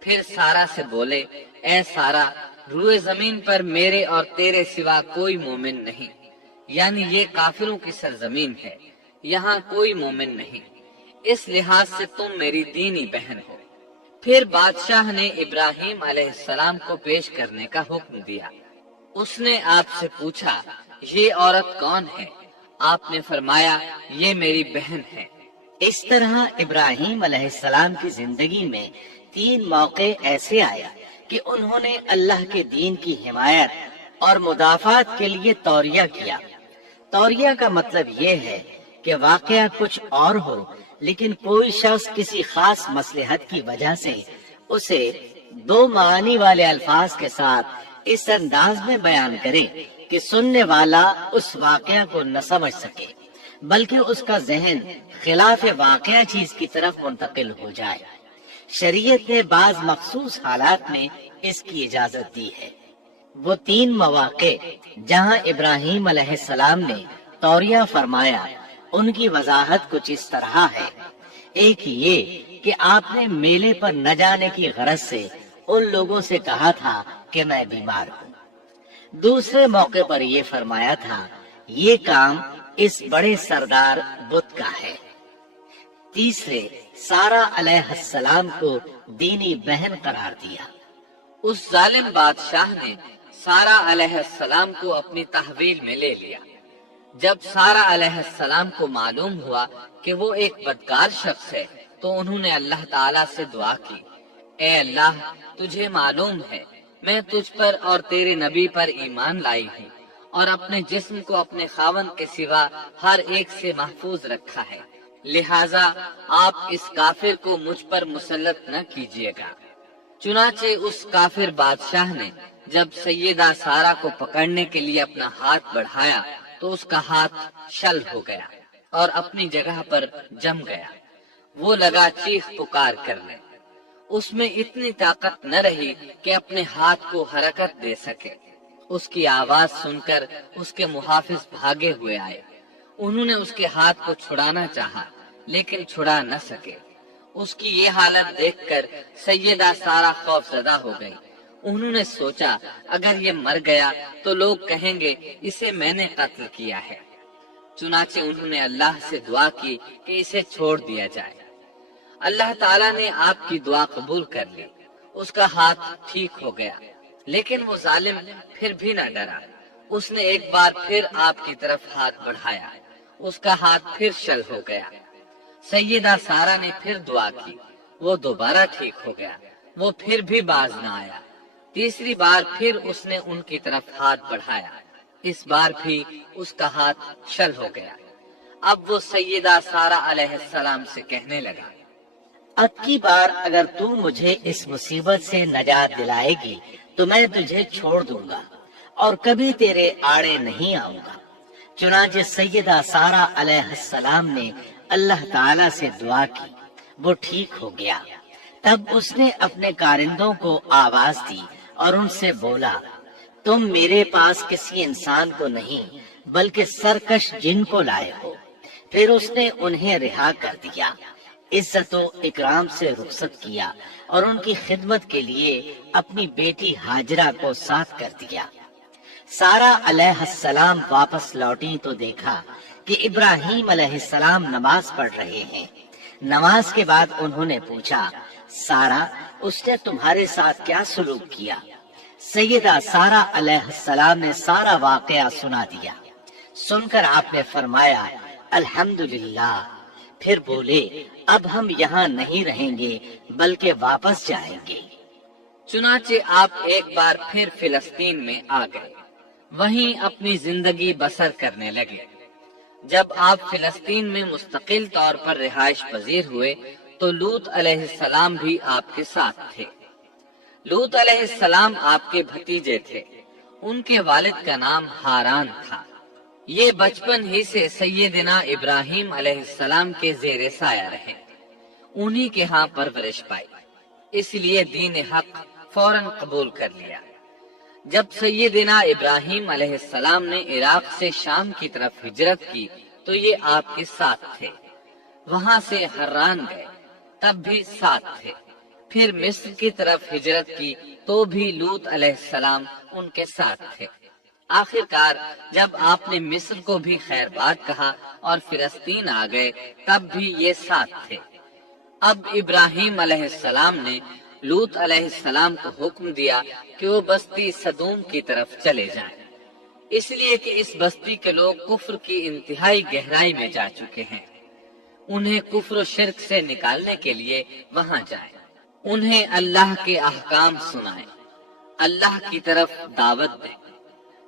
پھر سارہ سے بولے، اے سارہ، روئے زمین پر میرے اور تیرے سوا کوئی مومن نہیں، یعنی یہ کافروں کی سرزمین ہے، یہاں کوئی مومن نہیں، اس لحاظ سے تم میری دینی بہن ہو۔ پھر بادشاہ نے ابراہیم علیہ السلام کو پیش کرنے کا حکم دیا۔ اس نے آپ سے پوچھا، یہ عورت کون ہے؟ آپ نے فرمایا، یہ میری بہن ہے۔ اس طرح ابراہیم علیہ السلام کی زندگی میں 3 موقع ایسے آیا کہ انہوں نے اللہ کے دین کی حمایت اور مدافعت کے لیے توریہ کیا۔ توریہ کا مطلب یہ ہے کہ واقعہ کچھ اور ہو لیکن کوئی شخص کسی خاص مصلحت کی وجہ سے اسے 2 معانی والے الفاظ کے ساتھ اس انداز میں بیان کرے کہ سننے والا اس واقعہ کو نہ سمجھ سکے بلکہ اس کا ذہن خلاف واقعہ چیز کی طرف منتقل ہو جائے۔ شریعت نے بعض مخصوص حالات میں اس کی اجازت دی ہے۔ وہ 3 مواقع جہاں ابراہیم علیہ السلام نے توریہ فرمایا، ان کی وضاحت کچھ اس طرح ہے۔ ایک یہ کہ آپ نے میلے پر نہ جانے کی غرض سے ان لوگوں سے کہا تھا کہ میں بیمار ہوں۔ دوسرے موقع پر یہ فرمایا تھا، یہ کام اس بڑے سردار بت کا ہے۔ تیسرے، سارہ علیہ السلام کو دینی بہن قرار دیا۔ اس ظالم بادشاہ نے سارہ علیہ السلام کو اپنی تحویل میں لے لیا۔ جب سارہ علیہ السلام کو معلوم ہوا کہ وہ ایک بدکار شخص ہے تو انہوں نے اللہ تعالیٰ سے دعا کی، اے اللہ، تجھے معلوم ہے میں تجھ پر اور تیرے نبی پر ایمان لائی ہوں اور اپنے جسم کو اپنے خاوند کے سوا ہر ایک سے محفوظ رکھا ہے، لہٰذا آپ اس کافر کو مجھ پر مسلط نہ کیجیے گا۔ چنانچہ اس کافر بادشاہ نے جب سیدہ سارہ کو پکڑنے کے لیے اپنا ہاتھ بڑھایا تو اس کا ہاتھ شل ہو گیا اور اپنی جگہ پر جم گیا۔ وہ لگا چیخ پکار کرنے، اس میں اتنی طاقت نہ رہی کہ اپنے ہاتھ کو حرکت دے سکے۔ اس کی آواز سن کر اس کے محافظ بھاگے ہوئے آئے۔ انہوں نے اس کے ہاتھ کو چھڑانا چاہا لیکن چھڑا نہ سکے۔ اس کی یہ حالت دیکھ کر سیدہ سارہ خوف زدہ ہو گئی۔ انہوں نے سوچا، اگر یہ مر گیا تو لوگ کہیں گے اسے میں نے قتل کیا ہے۔ چنانچہ انہوں نے اللہ سے دعا کی کہ اسے چھوڑ دیا جائے۔ اللہ تعالیٰ نے آپ کی دعا قبول کر لی، اس کا ہاتھ ٹھیک ہو گیا، لیکن وہ ظالم پھر بھی نہ ڈرا۔ اس نے ایک بار پھر آپ کی طرف ہاتھ بڑھایا، اس کا ہاتھ پھر شل ہو گیا۔ سیدہ سارہ نے پھر دعا کی، وہ دوبارہ ٹھیک ہو گیا، وہ پھر بھی باز نہ آیا۔ تیسری بار پھر اس نے ان کی طرف ہاتھ بڑھایا، اس بار بھی اس کا ہاتھ شل ہو گیا۔ اب وہ سیدہ سارہ علیہ السلام سے کہنے لگا، اب کی بار اگر تو مجھے اس مصیبت سے نجات دلائے گی تو میں تجھے چھوڑ دوں گا اور کبھی تیرے آڑے نہیں آؤں گا۔ چنانچہ سیدہ سارہ علیہ السلام نے اللہ تعالیٰ سے دعا کی، وہ ٹھیک ہو گیا۔ تب اس نے اپنے کارندوں کو آواز دی اور ان سے بولا، تم میرے پاس کسی انسان کو نہیں بلکہ سرکش جن کو لائے ہو۔ پھر اس نے انہیں رہا کر دیا، عزت و اکرام سے رخصت کیا اور ان کی خدمت کے لیے اپنی بیٹی ہاجرہ کو ساتھ کر دیا۔ سارہ علیہ السلام واپس لوٹی تو دیکھا کہ ابراہیم علیہ السلام نماز پڑھ رہے ہیں۔ نماز کے بعد انہوں نے پوچھا، سارہ، اس نے تمہارے ساتھ کیا سلوک کیا؟ سیدہ سارہ علیہ السلام نے سارا واقعہ سنا دیا۔ سن کر آپ نے فرمایا، الحمدللہ۔ پھر بولے، اب ہم یہاں نہیں رہیں گے بلکہ واپس جائیں گے۔ چنانچہ آپ ایک بار پھر فلسطین میں آ گئے، وہیں اپنی زندگی بسر کرنے لگے۔ جب آپ فلسطین میں مستقل طور پر رہائش پذیر ہوئے تو لوط علیہ السلام بھی آپ کے ساتھ تھے۔ لوط علیہ السلام آپ کے بھتیجے تھے، ان کے والد کا نام ہاران تھا۔ یہ بچپن ہی سے سیدنا ابراہیم علیہ السلام کے زیر سایہ رہے، انہی کے ہاں پرورش پائی، اس لیے دین حق فوراً قبول کر لیا۔ جب سیدنا ابراہیم علیہ السلام نے عراق سے شام کی طرف ہجرت کی تو یہ آپ کے ساتھ تھے۔ وہاں سے حران گئے، تب بھی ساتھ تھے۔ پھر مصر کی طرف ہجرت کی تو بھی لوط علیہ السلام ان کے ساتھ تھے۔ آخرکار جب آپ نے مصر کو بھی خیر بات کہا اور فلسطین آ گئے تب بھی یہ ساتھ تھے۔ اب ابراہیم علیہ السلام نے لوط علیہ السلام کو حکم دیا کہ وہ بستی سدوم کی طرف چلے جائیں، اس لیے کہ اس بستی کے لوگ کفر کی انتہائی گہرائی میں جا چکے ہیں۔ انہیں کفر و شرک سے نکالنے کے لیے وہاں جائیں، انہیں اللہ کے احکام سنائیں، اللہ کی طرف دعوت دیں۔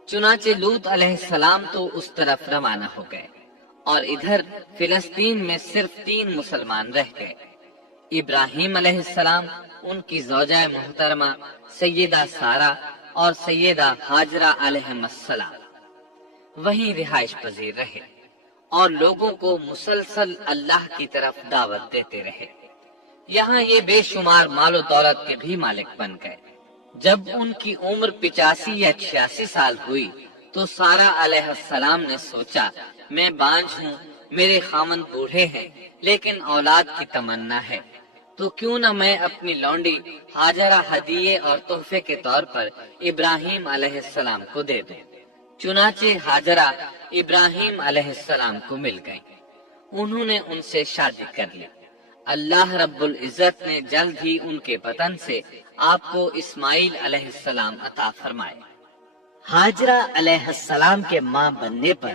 چنانچہ لوط علیہ السلام تو اس طرف روانہ ہو گئے اور ادھر فلسطین میں صرف 3 مسلمان رہ گئے، ابراہیم علیہ السلام، ان کی زوجہ محترمہ سیدہ سارہ اور سیدہ ہاجرہ علیہم السلام وہیں رہائش پذیر رہے اور لوگوں کو مسلسل اللہ کی طرف دعوت دیتے رہے۔ یہاں یہ بے شمار مال و دولت کے بھی مالک بن گئے۔ جب ان کی عمر 85 یا 86 سال ہوئی تو سارہ علیہ السلام نے سوچا، میں بانجھ ہوں، میرے خاوند بوڑھے ہیں لیکن اولاد کی تمنا ہے، تو کیوں نہ میں اپنی لونڈی ہاجرہ ہدیے اور تحفے کے طور پر ابراہیم علیہ السلام کو دے دوں۔ چنانچہ ہاجرہ ابراہیم علیہ السلام کو مل گئیں، انہوں نے ان سے شادی کر لی۔ اللہ رب العزت نے جلد ہی ان کے بطن سے آپ کو اسماعیل علیہ السلام عطا فرمائے۔ ہاجرہ علیہ السلام کے ماں بننے پر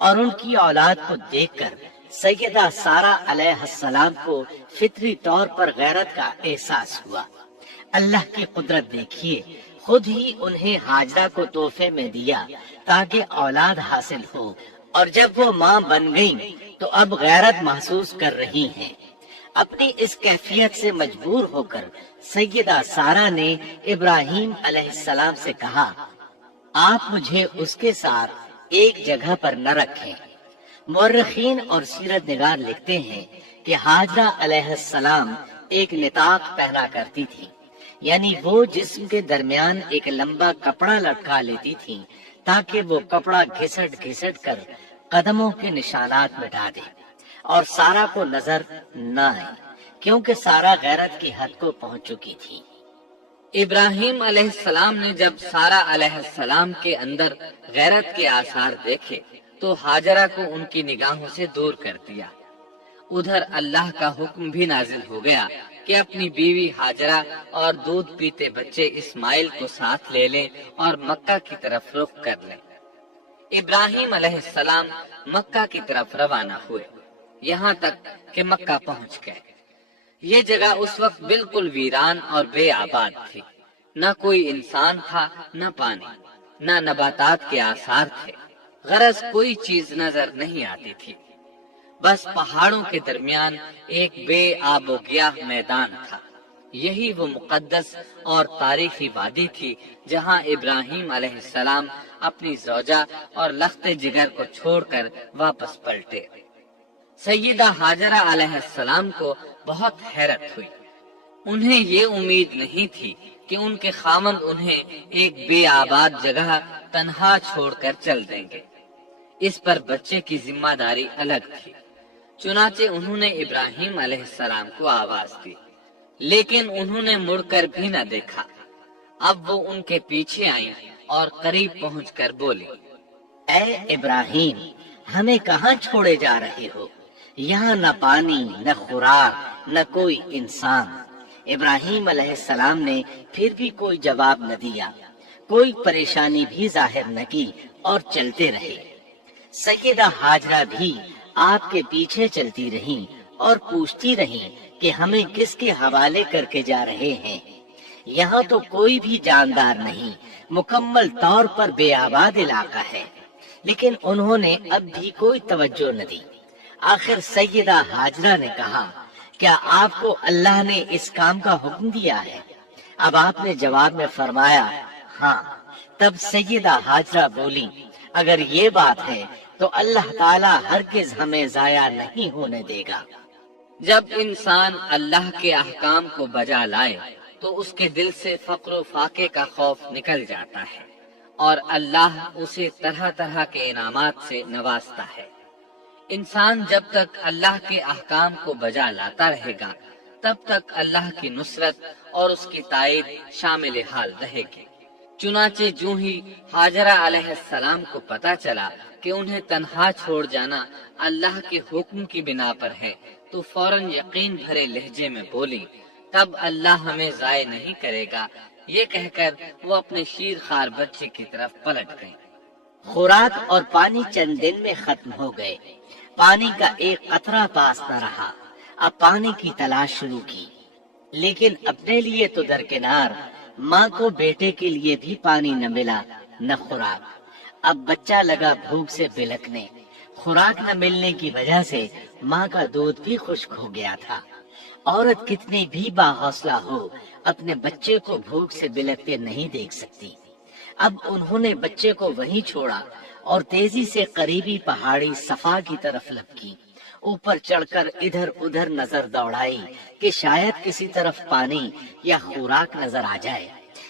اور ان کی اولاد کو دیکھ کر سیدہ سارہ علیہ السلام کو فطری طور پر غیرت کا احساس ہوا۔ اللہ کی قدرت دیکھیے، خود ہی انہیں ہاجرہ کو تحفے میں دیا تاکہ اولاد حاصل ہو، اور جب وہ ماں بن گئیں تو اب غیرت محسوس کر رہی ہیں۔ اپنی اس کیفیت سے مجبور ہو کر سیدہ سارہ نے ابراہیم علیہ السلام سے کہا، آپ مجھے اس کے ساتھ ایک جگہ پر نہ رکھیں۔ مورخین اور سیرت نگار لکھتے ہیں کہ ہاجرہ علیہ السلام ایک نطاق پہنا کرتی تھی، یعنی وہ جسم کے درمیان ایک لمبا کپڑا لٹکا لیتی تھی تاکہ وہ کپڑا گھسٹ گھسٹ کر قدموں کے نشانات مٹا دے اور سارہ کو نظر نہ آئے، کیونکہ سارہ غیرت کی حد کو پہنچ چکی تھی۔ ابراہیم علیہ السلام نے جب سارہ علیہ السلام کے اندر غیرت کے آثار دیکھے تو ہاجرہ کو ان کی نگاہوں سے دور کر دیا۔ ادھر اللہ کا حکم بھی نازل ہو گیا کہ اپنی بیوی ہاجرہ اور دودھ پیتے بچے اسماعیل کو ساتھ لے لیں اور مکہ کی طرف رخ کر لیں۔ ابراہیم علیہ السلام مکہ کی طرف روانہ ہوئے، یہاں تک کہ مکہ پہنچ گئے۔ یہ جگہ اس وقت بالکل ویران اور بے آباد تھی، نہ کوئی انسان تھا، نہ پانی، نہ نباتات کے آثار تھے، غرض کوئی چیز نظر نہیں آتی تھی۔ بس پہاڑوں کے درمیان ایک بے آب و گیاہ میدان تھا۔ یہی وہ مقدس اور تاریخی وادی تھی جہاں ابراہیم علیہ السلام اپنی زوجہ اور لخت جگر کو چھوڑ کر واپس پلٹے۔ سیدہ ہاجرہ علیہ السلام کو بہت حیرت ہوئی، انہیں یہ امید نہیں تھی کہ ان کے خاوند انہیں ایک بے آباد جگہ تنہا چھوڑ کر چل دیں گے۔ اس پر بچے کی ذمہ داری الگ تھی، چنانچہ انہوں نے ابراہیم علیہ السلام کو آواز دی، لیکن انہوں نے مڑ کر بھی نہ دیکھا۔ اب وہ ان کے پیچھے آئیں اور قریب پہنچ کر بولی، اے ابراہیم، ہمیں کہاں چھوڑے جا رہے ہو؟ یہاں نہ پانی، نہ خوراک، نہ کوئی انسان۔ ابراہیم علیہ السلام نے پھر بھی کوئی جواب نہ دیا، کوئی پریشانی بھی ظاہر نہ کی اور چلتے رہے۔ سیدہ ہاجرہ بھی آپ کے پیچھے چلتی رہیں اور پوچھتی رہیں کہ ہمیں کس کے حوالے کر کے جا رہے ہیں؟ یہاں تو کوئی بھی جاندار نہیں، مکمل طور پر بے آباد علاقہ ہے۔ لیکن انہوں نے اب بھی کوئی توجہ نہ دی۔ آخر سیدہ ہاجرہ نے کہا، کیا آپ کو اللہ نے اس کام کا حکم دیا ہے؟ اب آپ نے جواب میں فرمایا، ہاں۔ تب سیدہ ہاجرہ بولی، اگر یہ بات ہے تو اللہ تعالیٰ ہرگز ہمیں ضائع نہیں ہونے دے گا۔ جب انسان اللہ کے احکام کو بجا لائے تو اس کے دل سے فقر و فاقے کا خوف نکل جاتا ہے اور اللہ اسے طرح طرح کے انعامات سے نوازتا ہے۔ انسان جب تک اللہ کے احکام کو بجا لاتا رہے گا تب تک اللہ کی نصرت اور اس کی تائید شامل حال رہے گی۔ چنانچہ جو ہی ہاجرہ علیہ السلام کو پتا چلا کہ انہیں تنہا چھوڑ جانا اللہ کے حکم کی بنا پر ہے تو فوراً یقین بھرے لہجے میں بولی، تب اللہ ہمیں ضائع نہیں کرے گا، یہ کہہ کر وہ اپنے شیر خوار بچے کی طرف پلٹ گئی۔ خوراک اور پانی چند دن میں ختم ہو گئے۔ پانی کا ایک قطرہ پاس نہ رہا۔ اب پانی کی تلاش شروع کی، لیکن اپنے لیے تو درکنار، ماں کو بیٹے کے لیے بھی پانی نہ ملا نہ خوراک۔ اب بچہ لگا بھوک سے بلکنے۔ خوراک نہ ملنے کی وجہ سے ماں کا دودھ بھی خشک ہو گیا تھا۔ عورت کتنی بھی باحوصلہ ہو اپنے بچے کو بھوک سے بلکتے نہیں دیکھ سکتی۔ اب انہوں نے بچے کو وہیں چھوڑا اور تیزی سے قریبی پہاڑی صفا کی طرف لپکی۔ اوپر چڑھ کر ادھر ادھر نظر دوڑائی کہ شاید کسی طرف پانی یا خوراک نظر آ جائے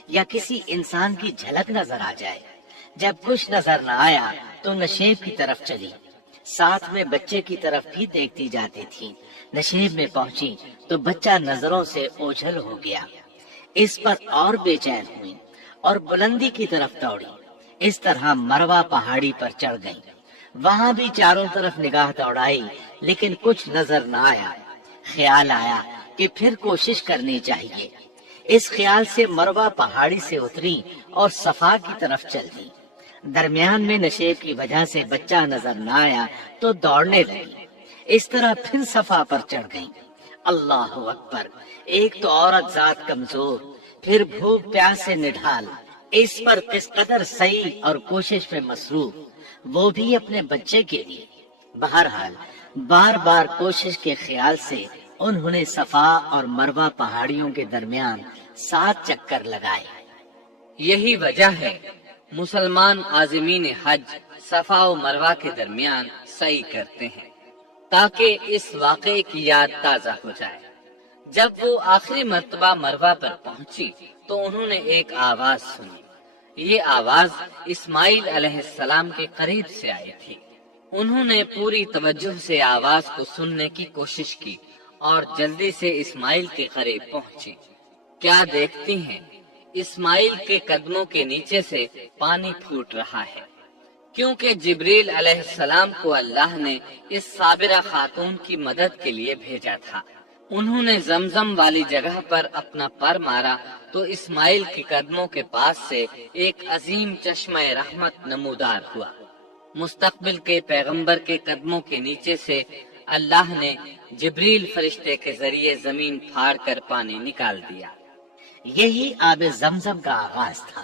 یا کسی انسان کی جھلک نظر آ جائے۔ جب کچھ نظر نہ آیا تو نشیب کی طرف چلی، ساتھ میں بچے کی طرف بھی دیکھتی جاتی تھی۔ نشیب میں پہنچی تو بچہ نظروں سے اوجھل ہو گیا۔ اس پر اور بے چین ہوئی اور بلندی کی طرف دوڑی۔ اس طرح مروا پہاڑی پر چڑھ گئی۔ وہاں بھی چاروں طرف نگاہ دوڑائی لیکن کچھ نظر نہ آیا۔ خیال آیا کہ پھر کوشش کرنی چاہیے۔ اس خیال سے مروا پہاڑی سے اتری اور صفا کی طرف چل دی۔ درمیان میں نشیب کی وجہ سے بچہ نظر نہ آیا تو دوڑنے لگی۔ اس طرح پھر صفا پر چڑھ گئی۔ اللہ اکبر! ایک تو عورت ذات کمزور، پھر بھوک پیاس سے نڈھال، اس پر کس قدر سعی اور کوشش میں مصروف، وہ بھی اپنے بچے کے لیے۔ بہرحال بار بار کوشش کے خیال سے انہوں نے صفا اور مروہ پہاڑیوں کے درمیان 7 چکر لگائے۔ یہی وجہ ہے مسلمان عازمین حج صفا و مروہ کے درمیان سعی کرتے ہیں تاکہ اس واقعے کی یاد تازہ ہو جائے۔ جب وہ آخری مرتبہ مروہ پر پہنچی تو انہوں نے ایک آواز سنی۔ یہ آواز اسماعیل علیہ السلام کے قریب سے آئی تھی۔ انہوں نے پوری توجہ سے آواز کو سننے کی کوشش کی اور جلدی سے اسماعیل کے قریب پہنچی۔ کیا دیکھتی ہیں؟ اسماعیل کے قدموں کے نیچے سے پانی پھوٹ رہا ہے، کیونکہ جبریل علیہ السلام کو اللہ نے اس صابرہ خاتون کی مدد کے لیے بھیجا تھا۔ انہوں نے زمزم والی جگہ پر اپنا پر مارا تو اسماعیل کے قدموں کے پاس سے ایک عظیم چشمہ رحمت نمودار ہوا۔ مستقبل کے پیغمبر کے قدموں کے نیچے سے اللہ نے جبریل فرشتے کے ذریعے زمین پھاڑ کر پانی نکال دیا۔ یہی آب زمزم کا آغاز تھا۔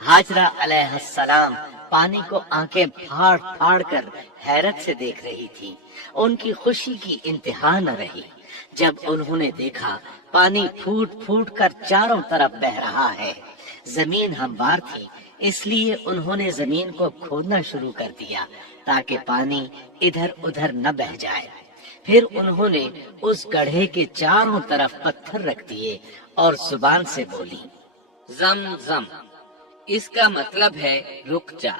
ہاجرہ علیہ السلام پانی کو آنکھیں پھاڑ پھاڑ کر حیرت سے دیکھ رہی تھی۔ ان کی خوشی کی انتہا نہ رہی جب انہوں نے دیکھا پانی پھوٹ پھوٹ کر چاروں طرف بہ رہا ہے۔ زمین ہموار تھی، اس لیے انہوں نے زمین کو کھودنا شروع کر دیا تاکہ پانی ادھر ادھر نہ بہ جائے۔ پھر انہوں نے اس گڑھے کے چاروں طرف پتھر رکھ دیے اور زبان سے بولی، زم زم، اس کا مطلب ہے رک جا۔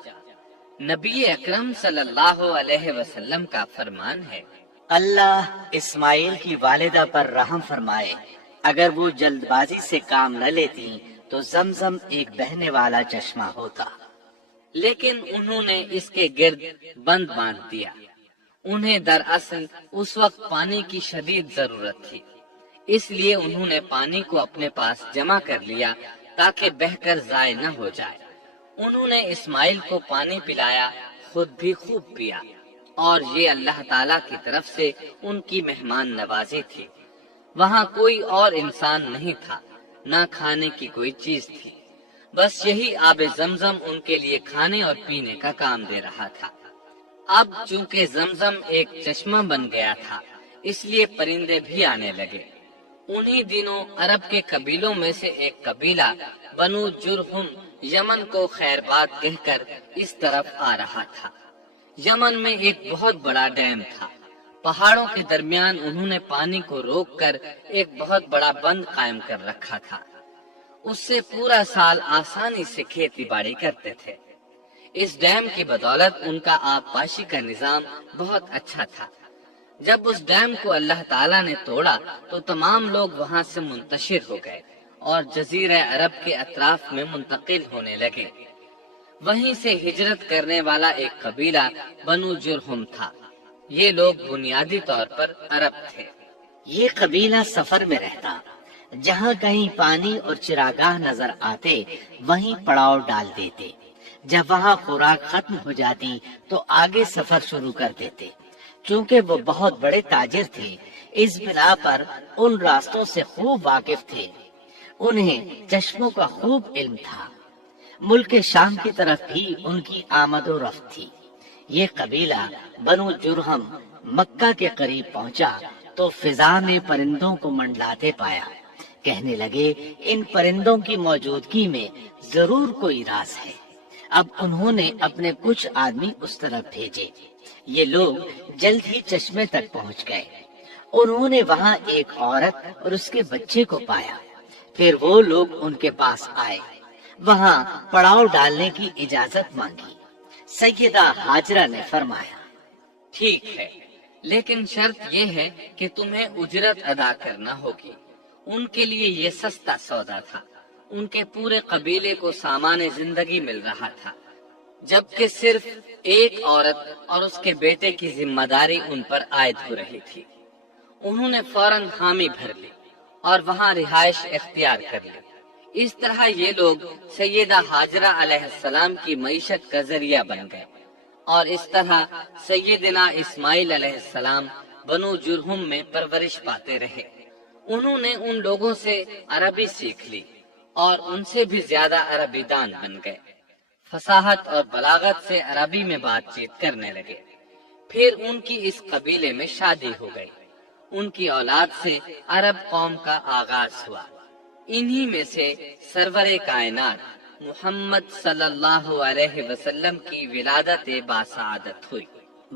نبی اکرم صلی اللہ علیہ وسلم کا فرمان ہے، اللہ اسماعیل کی والدہ پر رحم فرمائے، اگر وہ جلد بازی سے کام نہ لیتی تو زمزم ایک بہنے والا چشمہ ہوتا۔ لیکن انہوں نے اس کے گرد بند باندھ دیا۔ انہیں دراصل اس وقت پانی کی شدید ضرورت تھی، اس لیے انہوں نے پانی کو اپنے پاس جمع کر لیا تاکہ بہہ کر ضائع نہ ہو جائے۔ انہوں نے اسماعیل کو پانی پلایا، خود بھی خوب پیا، اور یہ اللہ تعالیٰ کی طرف سے ان کی مہمان نوازی تھی۔ وہاں کوئی اور انسان نہیں تھا، نہ کھانے کی کوئی چیز تھی، بس یہی آب زمزم ان کے لیے کھانے اور پینے کا کام دے رہا تھا۔ اب چونکہ زمزم ایک چشمہ بن گیا تھا، اس لیے پرندے بھی آنے لگے۔ انہی دنوں عرب کے قبیلوں میں سے ایک قبیلہ بنو جرہم یمن کو خیر بات کہہ کر اس طرف آ رہا تھا۔ یمن میں ایک بہت بڑا ڈیم تھا۔ پہاڑوں کے درمیان انہوں نے پانی کو روک کر ایک بہت بڑا بند قائم کر رکھا تھا۔ اس سے پورا سال آسانی سے کھیتی باڑی کرتے تھے۔ اس ڈیم کی بدولت ان کا آبپاشی کا نظام بہت اچھا تھا۔ جب اس ڈیم کو اللہ تعالیٰ نے توڑا تو تمام لوگ وہاں سے منتشر ہو گئے اور جزیرہ عرب کے اطراف میں منتقل ہونے لگے۔ وہیں سے ہجرت کرنے والا ایک قبیلہ بنو جرہم تھا۔ یہ لوگ بنیادی طور پر عرب تھے۔ یہ قبیلہ سفر میں رہتا، جہاں کہیں پانی اور چراگاہ نظر آتے وہیں پڑاؤ ڈال دیتے۔ جب وہاں خوراک ختم ہو جاتی تو آگے سفر شروع کر دیتے۔ چونکہ وہ بہت بڑے تاجر تھے، اس بنا پر ان راستوں سے خوب واقف تھے۔ انہیں چشموں کا خوب علم تھا۔ ملک شام کی طرف بھی ان کی آمد و رفت تھی۔ یہ قبیلہ بنو جرہم مکہ کے قریب پہنچا تو فضا میں پرندوں کو منڈلاتے پایا۔ کہنے لگے ان پرندوں کی موجودگی میں ضرور کوئی راز ہے۔ اب انہوں نے اپنے کچھ آدمی اس طرف بھیجے۔ یہ لوگ جلد ہی چشمے تک پہنچ گئے۔ انہوں نے وہاں ایک عورت اور اس کے بچے کو پایا۔ پھر وہ لوگ ان کے پاس آئے، وہاں پڑاؤ ڈالنے کی اجازت مانگی۔ سیدہ ہاجرہ نے فرمایا، ٹھیک ہے، لیکن شرط یہ ہے کہ تمہیں اجرت ادا کرنا ہوگی۔ ان کے لیے یہ سستا سودا تھا۔ ان کے پورے قبیلے کو سامان زندگی مل رہا تھا، جبکہ صرف ایک عورت اور اس کے بیٹے کی ذمہ داری ان پر عائد ہو رہی تھی۔ انہوں نے فوراً حامی بھر لی اور وہاں رہائش اختیار کر لی۔ اس طرح یہ لوگ سیدہ ہاجرہ علیہ السلام کی معیشت کا ذریعہ بن گئے، اور اس طرح سیدنا اسماعیل علیہ السلام بنو جرہم میں پرورش پاتے رہے۔ انہوں نے ان لوگوں سے عربی سیکھ لی اور ان سے بھی زیادہ عربی دان بن گئے۔ فصاحت اور بلاغت سے عربی میں بات چیت کرنے لگے۔ پھر ان کی اس قبیلے میں شادی ہو گئی۔ ان کی اولاد سے عرب قوم کا آغاز ہوا۔ انہی میں سے سرور کائنات محمد صلی اللہ علیہ وسلم کی ولادت باسعادت ہوئی۔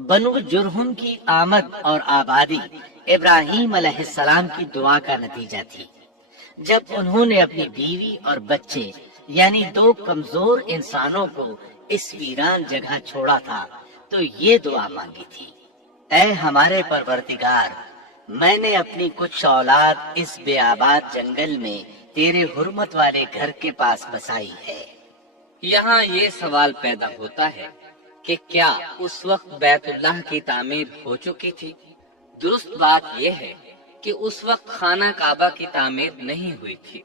بنو جرہم کی آمد اور آبادی ابراہیم علیہ السلام کی دعا کا نتیجہ تھی۔ جب انہوں نے اپنی بیوی اور بچے یعنی دو کمزور انسانوں کو اس ویران جگہ چھوڑا تھا تو یہ دعا مانگی تھی، اے ہمارے پروردگار، میں نے اپنی کچھ اولاد اس بے آباد جنگل میں تیرے حرمت والے گھر کے پاس بسائی ہے۔ یہاں یہ سوال پیدا ہوتا ہے کہ کیا اس وقت بیت اللہ کی تعمیر ہو چکی تھی؟ درست بات یہ ہے کہ اس وقت خانہ کعبہ کی تعمیر نہیں ہوئی تھی۔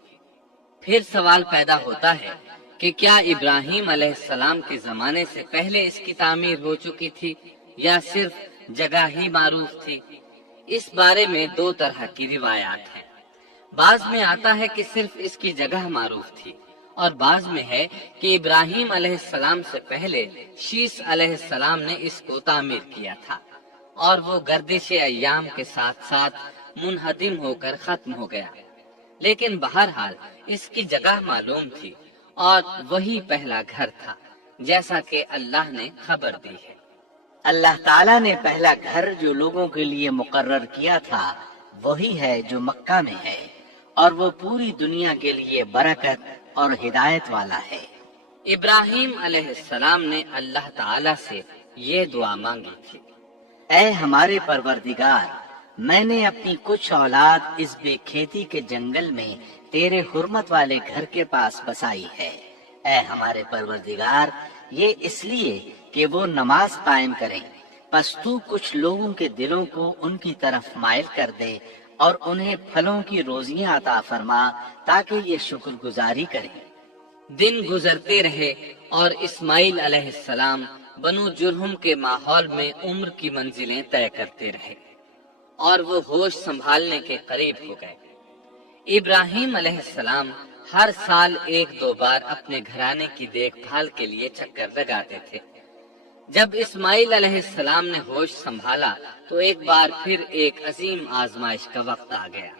پھر سوال پیدا ہوتا ہے کہ کیا ابراہیم علیہ السلام کے زمانے سے پہلے اس کی تعمیر ہو چکی تھی یا صرف جگہ ہی معروف تھی؟ اس بارے میں دو طرح کی روایات ہیں۔ بعض میں آتا ہے کہ صرف اس کی جگہ معروف تھی، اور بعض میں ہے کہ ابراہیم علیہ السلام سے پہلے شیس علیہ السلام نے اس کو تعمیر کیا تھا، اور وہ گردش ایام کے ساتھ ساتھ منہدم ہو کر ختم ہو گیا۔ لیکن بہرحال اس کی جگہ معلوم تھی اور وہی پہلا گھر تھا، جیسا کہ اللہ نے خبر دی ہے۔ اللہ تعالیٰ نے پہلا گھر جو لوگوں کے لیے مقرر کیا تھا وہی ہے جو مکہ میں ہے، اور وہ پوری دنیا کے لیے برکت اور ہدایت والا ہے۔ ابراہیم علیہ السلام نے اللہ تعالیٰ سے یہ دعا مانگی تھی، اے ہمارے پروردگار، میں نے اپنی کچھ اولاد اس بے کھیتی کے جنگل میں تیرے حرمت والے گھر کے پاس بسائی ہے۔ اے ہمارے پروردگار، یہ اس لیے کہ وہ نماز قائم کریں، پس تو کچھ لوگوں کے دلوں کو ان کی طرف مائل کر دے اور انہیں پھلوں کی روزیاں عطا فرما تاکہ یہ شکر گزاری کریں۔ دن گزرتے رہے اور اسماعیل علیہ السلام بنو جرہم کے ماحول میں عمر کی منزلیں طے کرتے رہے اور وہ ہوش سنبھالنے کے قریب ہو گئے۔ ابراہیم علیہ السلام ہر سال ایک دو بار اپنے گھرانے کی دیکھ بھال کے لیے چکر لگاتے تھے۔ جب اسماعیل علیہ السلام نے ہوش سنبھالا تو ایک بار پھر ایک عظیم آزمائش کا وقت آ گیا۔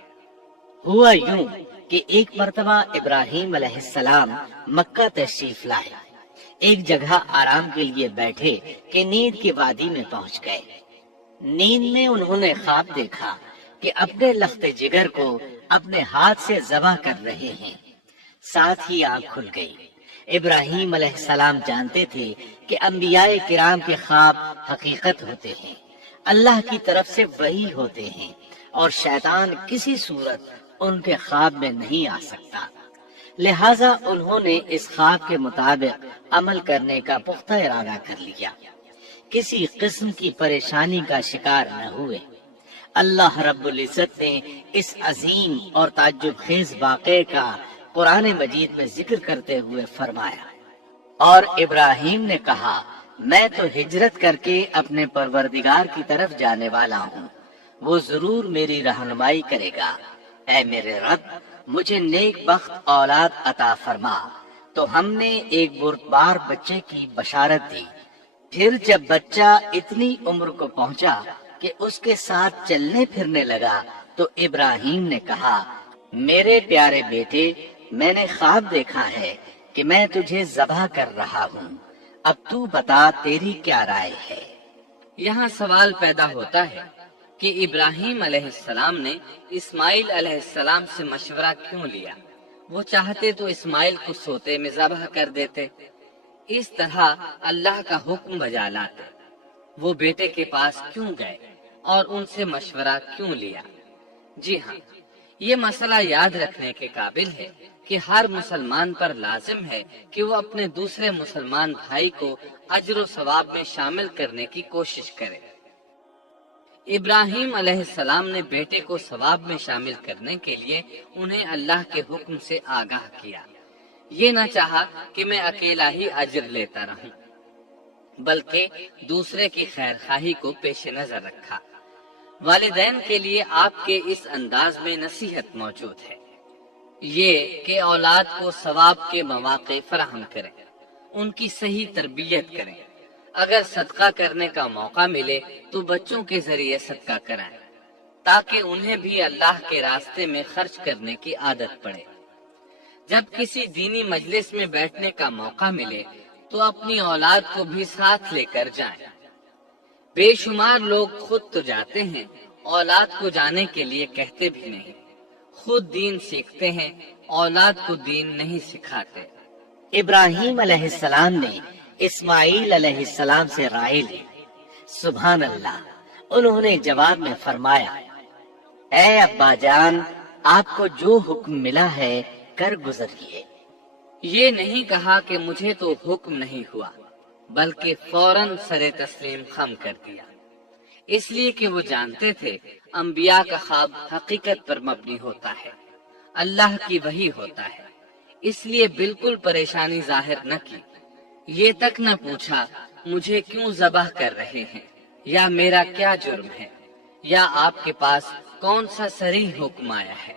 ہوا یوں کہ ایک مرتبہ ابراہیم علیہ السلام مکہ تشریف لائے۔ ایک جگہ آرام کے لیے بیٹھے کہ نیند کی وادی میں پہنچ گئے۔ نیند میں انہوں نے خواب دیکھا کہ اپنے لخت جگر کو اپنے ہاتھ سے ذبح کر رہے ہیں۔ ساتھ ہی آنکھ کھل گئی۔ ابراہیم علیہ السلام جانتے تھے کہ انبیاء کرام کے خواب حقیقت ہوتے ہیں، اللہ کی طرف سے وحی ہوتے ہیں، اور شیطان کسی صورت ان کے خواب میں نہیں آ سکتا۔ لہٰذا انہوں نے اس خواب کے مطابق عمل کرنے کا پختہ ارادہ کر لیا، کسی قسم کی پریشانی کا شکار نہ ہوئے۔ اللہ رب العزت نے اس عظیم اور تعجب خیز واقعے کا قرآن مجید میں ذکر کرتے ہوئے فرمایا، اور ابراہیم نے کہا میں تو ہجرت کر کے اپنے پروردگار کی طرف جانے والا ہوں، وہ ضرور میری رہنمائی کرے گا۔ اے میرے رب، مجھے نیک بخت اولاد عطا فرما۔ تو ہم نے ایک بردبار بچے کی بشارت دی۔ پھر جب بچہ اتنی عمر کو پہنچا کہ اس کے ساتھ چلنے پھرنے لگا تو ابراہیم نے کہا، میرے پیارے بیٹے، میں نے خواب دیکھا ہے کہ میں تجھے ذبح کر رہا ہوں، اب تو بتا تیری کیا رائے ہے؟ یہاں سوال پیدا ہوتا ہے کہ ابراہیم علیہ السلام نے اسماعیل علیہ السلام سے مشورہ کیوں لیا؟ وہ چاہتے تو اسماعیل کو سوتے میں ذبح کر دیتے، اس طرح اللہ کا حکم بجا لاتے۔ وہ بیٹے کے پاس کیوں گئے اور ان سے مشورہ کیوں لیا؟ جی ہاں، یہ مسئلہ یاد رکھنے کے قابل ہے کہ ہر مسلمان پر لازم ہے کہ وہ اپنے دوسرے مسلمان بھائی کو اجر و ثواب میں شامل کرنے کی کوشش کرے۔ ابراہیم علیہ السلام نے بیٹے کو ثواب میں شامل کرنے کے لیے انہیں اللہ کے حکم سے آگاہ کیا۔ یہ نہ چاہا کہ میں اکیلا ہی اجر لیتا رہوں، بلکہ دوسرے کی خیر خواہی کو پیش نظر رکھا۔ والدین کے لیے آپ کے اس انداز میں نصیحت موجود ہے، یہ کہ اولاد کو ثواب کے مواقع فراہم کریں، ان کی صحیح تربیت کریں۔ اگر صدقہ کرنے کا موقع ملے تو بچوں کے ذریعے صدقہ کرائیں، تاکہ انہیں بھی اللہ کے راستے میں خرچ کرنے کی عادت پڑے۔ جب کسی دینی مجلس میں بیٹھنے کا موقع ملے تو اپنی اولاد کو بھی ساتھ لے کر جائیں۔ بے شمار لوگ خود تو جاتے ہیں، اولاد کو جانے کے لیے کہتے بھی نہیں، خود دین سیکھتے ہیں، اولاد کو دین نہیں سکھاتے۔ ابراہیم علیہ السلام نے اسماعیل علیہ السلام سے رائے لی۔ سبحان اللہ، انہوں نے جواب میں فرمایا، اے ابا جان، آپ کو جو حکم ملا ہے کر گزریے۔ یہ نہیں کہا کہ مجھے تو حکم نہیں ہوا، بلکہ فوراً سر تسلیم خم کر دیا، اس لیے کہ وہ جانتے تھے انبیاء کا خواب حقیقت پر مبنی ہوتا ہے، اللہ کی وحی ہوتا ہے، اس لیے بالکل پریشانی ظاہر نہ کی۔ یہ تک نہ پوچھا مجھے کیوں ذبح کر رہے ہیں، یا میرا کیا جرم ہے، یا آپ کے پاس کون سا صریح حکم آیا ہے۔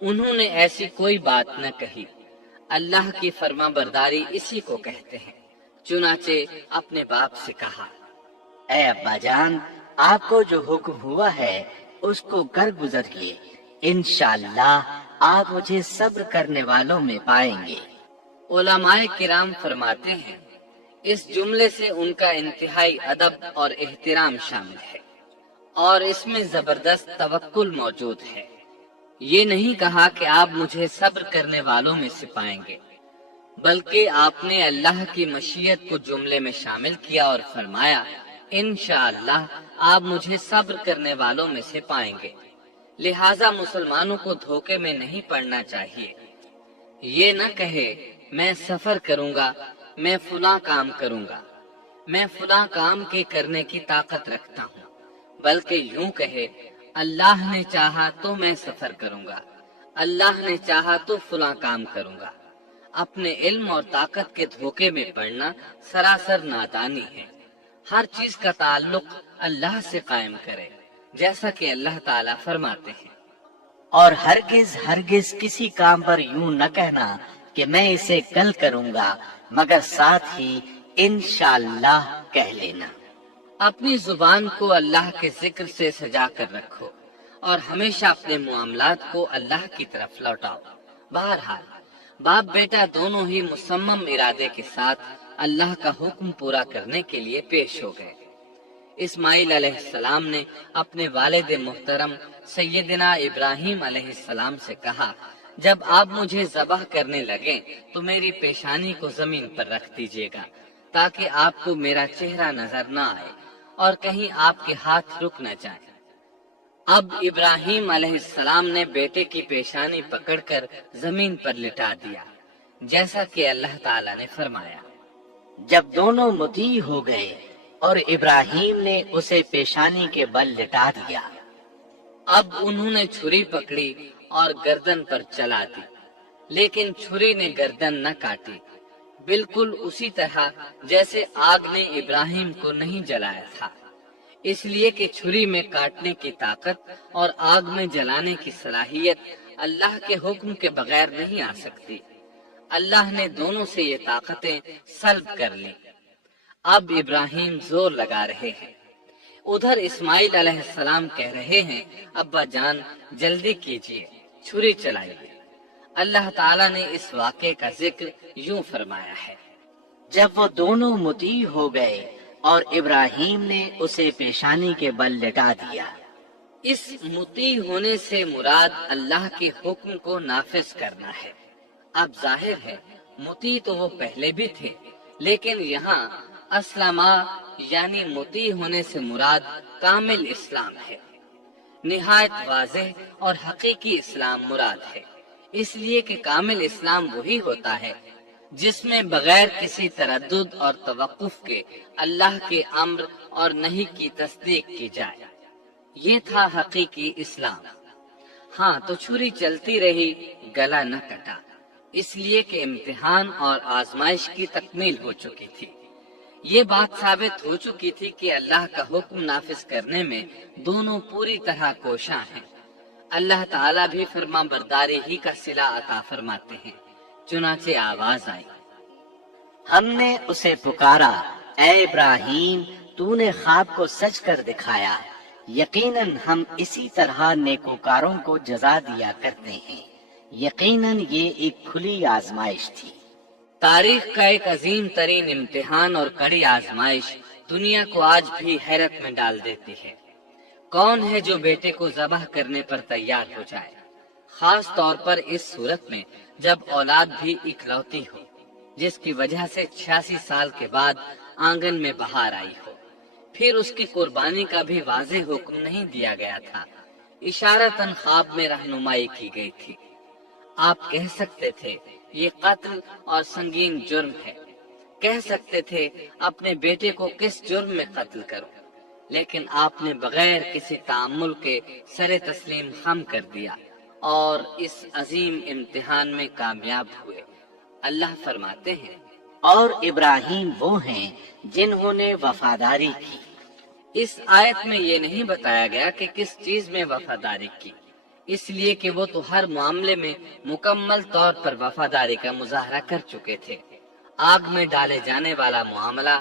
انہوں نے ایسی کوئی بات نہ کہی۔ اللہ کی فرما برداری اسی کو کہتے ہیں۔ چنانچہ اپنے باپ سے کہا، اے ابا جان، آپ کو جو حکم ہوا ہے اس کو کر گزریے، انشاءاللہ آپ مجھے صبر کرنے والوں میں پائیں گے۔ علماء کرام فرماتے ہیں اس جملے سے ان کا انتہائی ادب اور احترام شامل ہے، اور اس میں زبردست توکل موجود ہے۔ یہ نہیں کہا کہ آپ مجھے صبر کرنے والوں میں سے پائیں گے، بلکہ آپ نے اللہ کی مشیت کو جملے میں شامل کیا اور فرمایا، انشاءاللہ آپ مجھے صبر کرنے والوں میں سے پائیں گے۔ لہٰذا مسلمانوں کو دھوکے میں نہیں پڑنا چاہیے۔ یہ نہ کہے میں سفر کروں گا، میں فلاں کام کروں گا، میں فلاں کام کے کرنے کی طاقت رکھتا ہوں، بلکہ یوں کہے اللہ نے چاہا تو میں سفر کروں گا، اللہ نے چاہا تو فلاں کام کروں گا۔ اپنے علم اور طاقت کے دھوکے میں پڑنا سراسر نادانی ہے۔ ہر چیز کا تعلق اللہ سے قائم کرے، جیسا کہ اللہ تعالیٰ فرماتے ہیں، اور ہرگز کسی کام پر یوں نہ کہنا کہ میں اسے کل کروں گا، مگر ساتھ ہی انشاءاللہ کہہ لینا۔ اپنی زبان کو اللہ کے ذکر سے سجا کر رکھو اور ہمیشہ اپنے معاملات کو اللہ کی طرف لوٹاؤ۔ بہرحال باپ بیٹا دونوں ہی مصمم ارادے کے ساتھ اللہ کا حکم پورا کرنے کے لیے پیش ہو گئے۔ اسماعیل علیہ السلام نے اپنے والد محترم سیدنا ابراہیم علیہ السلام سے کہا، جب آپ مجھے ذبح کرنے لگیں تو میری پیشانی کو زمین پر رکھ دیجیے گا تاکہ آپ کو میرا چہرہ نظر نہ آئے اور کہیں آپ کے ہاتھ رک نہ جائیں۔ اب ابراہیم علیہ السلام نے بیٹے کی پیشانی پکڑ کر زمین پر لٹا دیا جیسا کہ اللہ تعالیٰ نے فرمایا۔ جب دونوں مطیع ہو گئے اور ابراہیم نے اسے پیشانی کے بل لٹا دیا، اب انہوں نے چھری پکڑی اور گردن پر چلا دی، لیکن چھری نے گردن نہ کاٹی، بالکل اسی طرح جیسے آگ نے ابراہیم کو نہیں جلایا تھا، اس لیے کہ چھری میں کاٹنے کی طاقت اور آگ میں جلانے کی صلاحیت اللہ کے حکم کے بغیر نہیں آ سکتی۔ اللہ نے دونوں سے یہ طاقتیں سلب کر لی۔ اب ابراہیم زور لگا رہے ہیں، ادھر اسماعیل علیہ السلام کہہ رہے ہیں ابا جان جلدی کیجیے، چھری چلائیے۔ اللہ تعالیٰ نے اس واقعے کا ذکر یوں فرمایا ہے، جب وہ دونوں مطیع ہو گئے اور ابراہیم نے اسے پیشانی کے بل لٹا دیا۔ اس مطیع ہونے سے مراد اللہ کے حکم کو نافذ کرنا ہے۔ اب ظاہر ہے مطیع تو وہ پہلے بھی تھے، لیکن یہاں اسلما یعنی مطیع ہونے سے مراد کامل اسلام ہے، نہایت واضح اور حقیقی اسلام مراد ہے، اس لیے کہ کامل اسلام وہی ہوتا ہے جس میں بغیر کسی تردد اور توقف کے اللہ کے امر اور نہیں کی تصدیق کی جائے۔ یہ تھا حقیقی اسلام۔ ہاں تو چھری چلتی رہی، گلا نہ کٹا، اس لیے کہ امتحان اور آزمائش کی تکمیل ہو چکی تھی۔ یہ بات ثابت ہو چکی تھی کہ اللہ کا حکم نافذ کرنے میں دونوں پوری طرح کوشاں ہیں۔ اللہ تعالیٰ بھی فرما برداری ہی کا صلہ عطا فرماتے ہیں۔ چنانچہ آواز آئی، ہم نے اسے پکارا، اے ابراہیم تو نے خواب کو سچ کر دکھایا، یقیناً ہم اسی طرح نیکوکاروں کو جزا دیا کرتے ہیں۔ یقیناً یہ ایک کھلی آزمائش تھی۔ تاریخ کا ایک عظیم ترین امتحان اور کڑی آزمائش دنیا کو آج بھی حیرت میں ڈال دیتی ہے۔ کون ہے جو بیٹے کو ذبح کرنے پر تیار ہو جائے، خاص طور پر اس صورت میں جب اولاد بھی اکلوتی ہو، جس کی وجہ سے 86 سال کے بعد آنگن میں بہار آئی ہو۔ پھر اس کی قربانی کا بھی واضح حکم نہیں دیا گیا تھا، اشارتاً خواب میں رہنمائی کی گئی تھی۔ آپ کہہ سکتے تھے یہ قتل اور سنگین جرم ہے، کہہ سکتے تھے اپنے بیٹے کو کس جرم میں قتل کرو، لیکن آپ نے بغیر کسی تعامل کے سر تسلیم خم کر دیا اور اس عظیم امتحان میں کامیاب ہوئے۔ اللہ فرماتے ہیں، اور ابراہیم وہ ہیں جنہوں نے وفاداری کی۔ اس آیت میں یہ نہیں بتایا گیا کہ کس چیز میں وفاداری کی، اس لیے کہ وہ تو ہر معاملے میں مکمل طور پر وفاداری کا مظاہرہ کر چکے تھے۔ آگ میں ڈالے جانے والا معاملہ،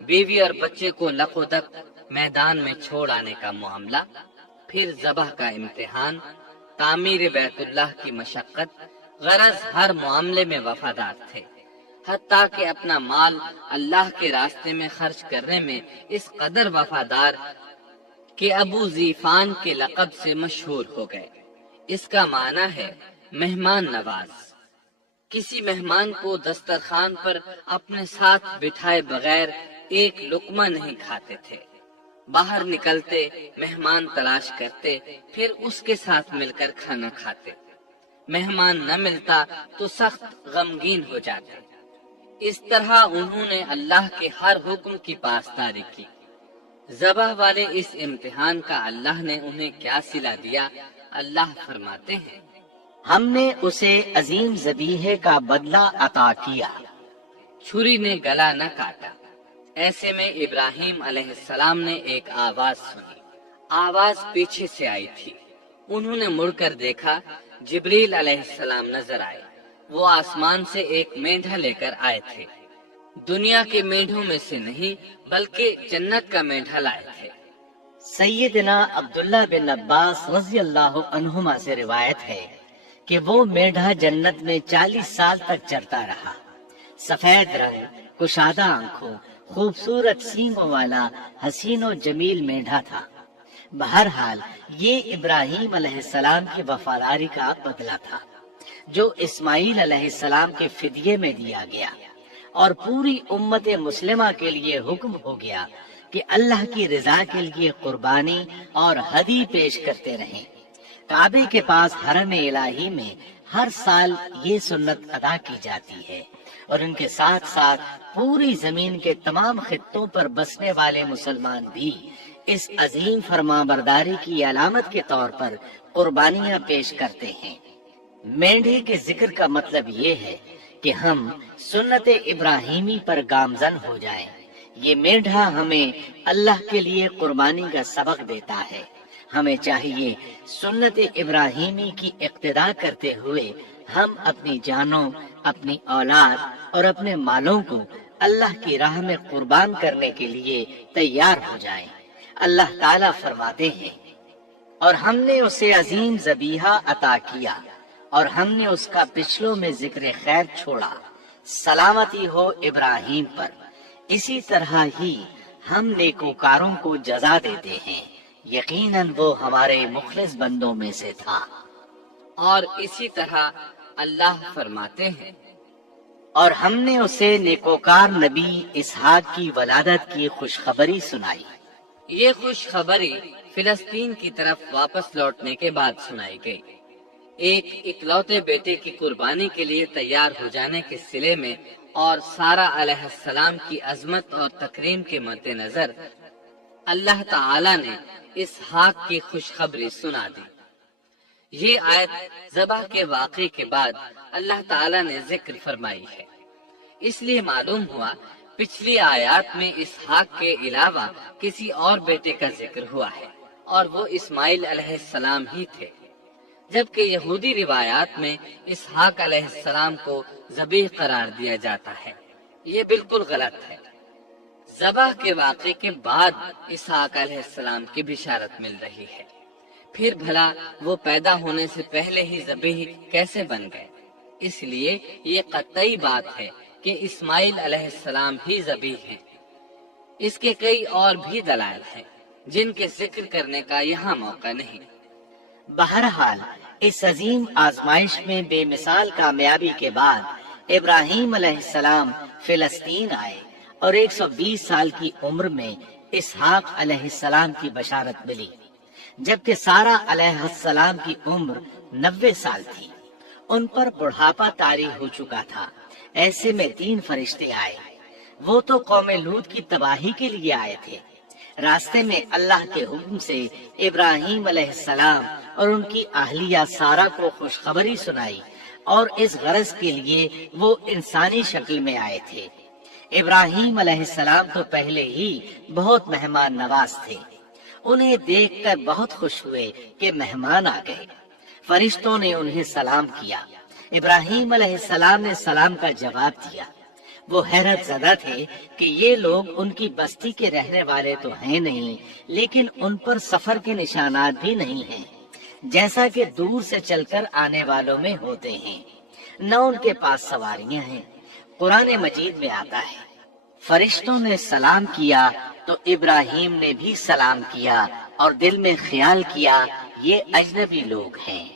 بیوی اور بچے کو لقودق میدان میں چھوڑ آنے کا معاملہ، پھر ذبح کا امتحان، تعمیر بیت اللہ کی مشقت، غرض ہر معاملے میں وفادار تھے، حتیٰ کہ اپنا مال اللہ کے راستے میں خرچ کرنے میں اس قدر وفادار کہ ابو زیفان کے لقب سے مشہور ہو گئے۔ اس کا معنی ہے مہمان نواز۔ کسی مہمان کو دسترخوان پر اپنے ساتھ بٹھائے بغیر ایک لقمہ نہیں کھاتے تھے، باہر نکلتے مہمان تلاش کرتے، پھر اس کے ساتھ مل کر کھانا کھاتے، مہمان نہ ملتا تو سخت غمگین ہو جاتے۔ اس طرح انہوں نے اللہ کے ہر حکم کی پاسداری کی۔ ذبح والے اس امتحان کا اللہ نے انہیں کیا صلہ دیا؟ اللہ فرماتے ہیں، ہم نے اسے عظیم ذبیحے کا بدلہ عطا کیا۔ چھری نے گلا نہ کاٹا۔ ایسے میں ابراہیم علیہ السلام نے ایک آواز سنی، آواز پیچھے سے آئی تھی۔ انہوں نے مڑ کر دیکھا، جبریل علیہ السلام نظر آئے۔ وہ آسمان سے ایک مینڈھا لے کر آئے تھے، دنیا کے مینڈھوں میں سے نہیں بلکہ جنت کا مینڈھا لائے تھے۔ سیدنا عبداللہ بن عباس رضی اللہ عنہما سے روایت ہے کہ وہ مینڈھا جنت میں 40 سال تک چرتا رہا۔ سفید رنگ، کشادہ آنکھوں، خوبصورت سینگوں والا حسین و جمیل مینڈھا تھا۔ بہرحال یہ ابراہیم علیہ السلام کی وفاداری کا بدلہ تھا۔ جو اسماعیل علیہ السلام کے فدیے میں دیا گیا، اور پوری امت مسلمہ کے لیے حکم ہو گیا کہ اللہ کی رضا کے لیے قربانی اور ہدی پیش کرتے رہیں۔ کعبے کے پاس حرم الہی میں ہر سال یہ سنت ادا کی جاتی ہے، اور ان کے ساتھ ساتھ پوری زمین کے تمام خطوں پر بسنے والے مسلمان بھی اس عظیم فرمانبرداری کی علامت کے طور پر قربانیاں پیش کرتے ہیں۔ مینڈھے کے ذکر کا مطلب یہ ہے کہ ہم سنت ابراہیمی پر گامزن ہو جائیں۔ یہ مینڈھا ہمیں اللہ کے لیے قربانی کا سبق دیتا ہے۔ ہمیں چاہیے سنت ابراہیمی کی اقتدا کرتے ہوئے ہم اپنی جانوں، اپنی اولاد اور اپنے مالوں کو اللہ کی راہ میں قربان کرنے کے لیے تیار ہو جائیں۔ اللہ تعالیٰ فرماتے ہیں، اور ہم نے اسے عظیم ذبیحہ عطا کیا، اور ہم نے اس کا پچھلوں میں ذکر خیر چھوڑا، سلامتی ہو ابراہیم پر۔ اسی طرح ہی ہم نیکوکاروں کو جزا دیتے ہیں، یقیناً وہ ہمارے مخلص بندوں میں سے تھا۔ اور اسی طرح اللہ فرماتے ہیں، اور ہم نے اسے نیکوکار نبی اسحاق کی ولادت کی خوشخبری سنائی۔ یہ خوشخبری فلسطین کی طرف واپس لوٹنے کے بعد سنائی گئی۔ ایک اکلوتے بیٹے کی قربانی کے لیے تیار ہو جانے کے صلے میں اور سارہ علیہ السلام کی عظمت اور تکریم کے مد نظر اللہ تعالی نے اسحاق کی خوشخبری سنا دی۔ یہ آیت ذبح کے واقعے کے بعد اللہ تعالی نے ذکر فرمائی ہے، اس لیے معلوم ہوا پچھلی آیات میں اسحاق کے علاوہ کسی اور بیٹے کا ذکر ہوا ہے، اور وہ اسماعیل علیہ السلام ہی تھے، جبکہ یہودی روایات میں اسحاق علیہ السلام کو ذبیح قرار دیا جاتا ہے۔ یہ بالکل غلط ہے۔ ذبح کے واقعے کے بعد اسحاق علیہ السلام کی بشارت مل رہی ہے، پھر بھلا وہ پیدا ہونے سے پہلے ہی ذبیح کیسے بن گئے؟ اس لیے یہ قطعی بات ہے کہ اسماعیل علیہ السلام ہی ذبیح ہیں۔ اس کے کئی اور بھی دلائل ہیں جن کے ذکر کرنے کا یہاں موقع نہیں۔ بہرحال اس عظیم آزمائش میں بے مثال کامیابی کے بعد ابراہیم علیہ السلام فلسطین آئے، اور 120 سال کی عمر میں اسحاق علیہ السلام کی بشارت ملی، جبکہ سارہ علیہ السلام کی عمر 90 سال تھی۔ ان پر بڑھاپا طاری ہو چکا تھا۔ ایسے میں 3 فرشتے آئے، وہ تو قوم لوط کی تباہی کے لیے آئے تھے۔ راستے میں اللہ کے حکم سے ابراہیم علیہ السلام اور ان کی اہلیہ سارہ کو خوشخبری سنائی، اور اس غرض کے لیے وہ انسانی شکل میں آئے تھے۔ ابراہیم علیہ السلام تو پہلے ہی بہت مہمان نواز تھے۔ انہیں دیکھ کر بہت خوش ہوئے کہ مہمان آ گئے۔ فرشتوں نے انہیں سلام کیا۔ ابراہیم علیہ السلام نے سلام کا جواب دیا۔ وہ حیرت زدہ تھے کہ یہ لوگ ان کی بستی کے رہنے والے تو ہیں نہیں، لیکن ان پر سفر کے نشانات بھی نہیں ہیں، جیسا کہ دور سے چل کر آنے والوں میں ہوتے ہیں۔ نہ ان کے پاس سواریاں ہیں۔ قرآن مجید میں آتا ہے، فرشتوں نے سلام کیا تو ابراہیم نے بھی سلام کیا، اور دل میں خیال کیا یہ اجنبی لوگ ہیں۔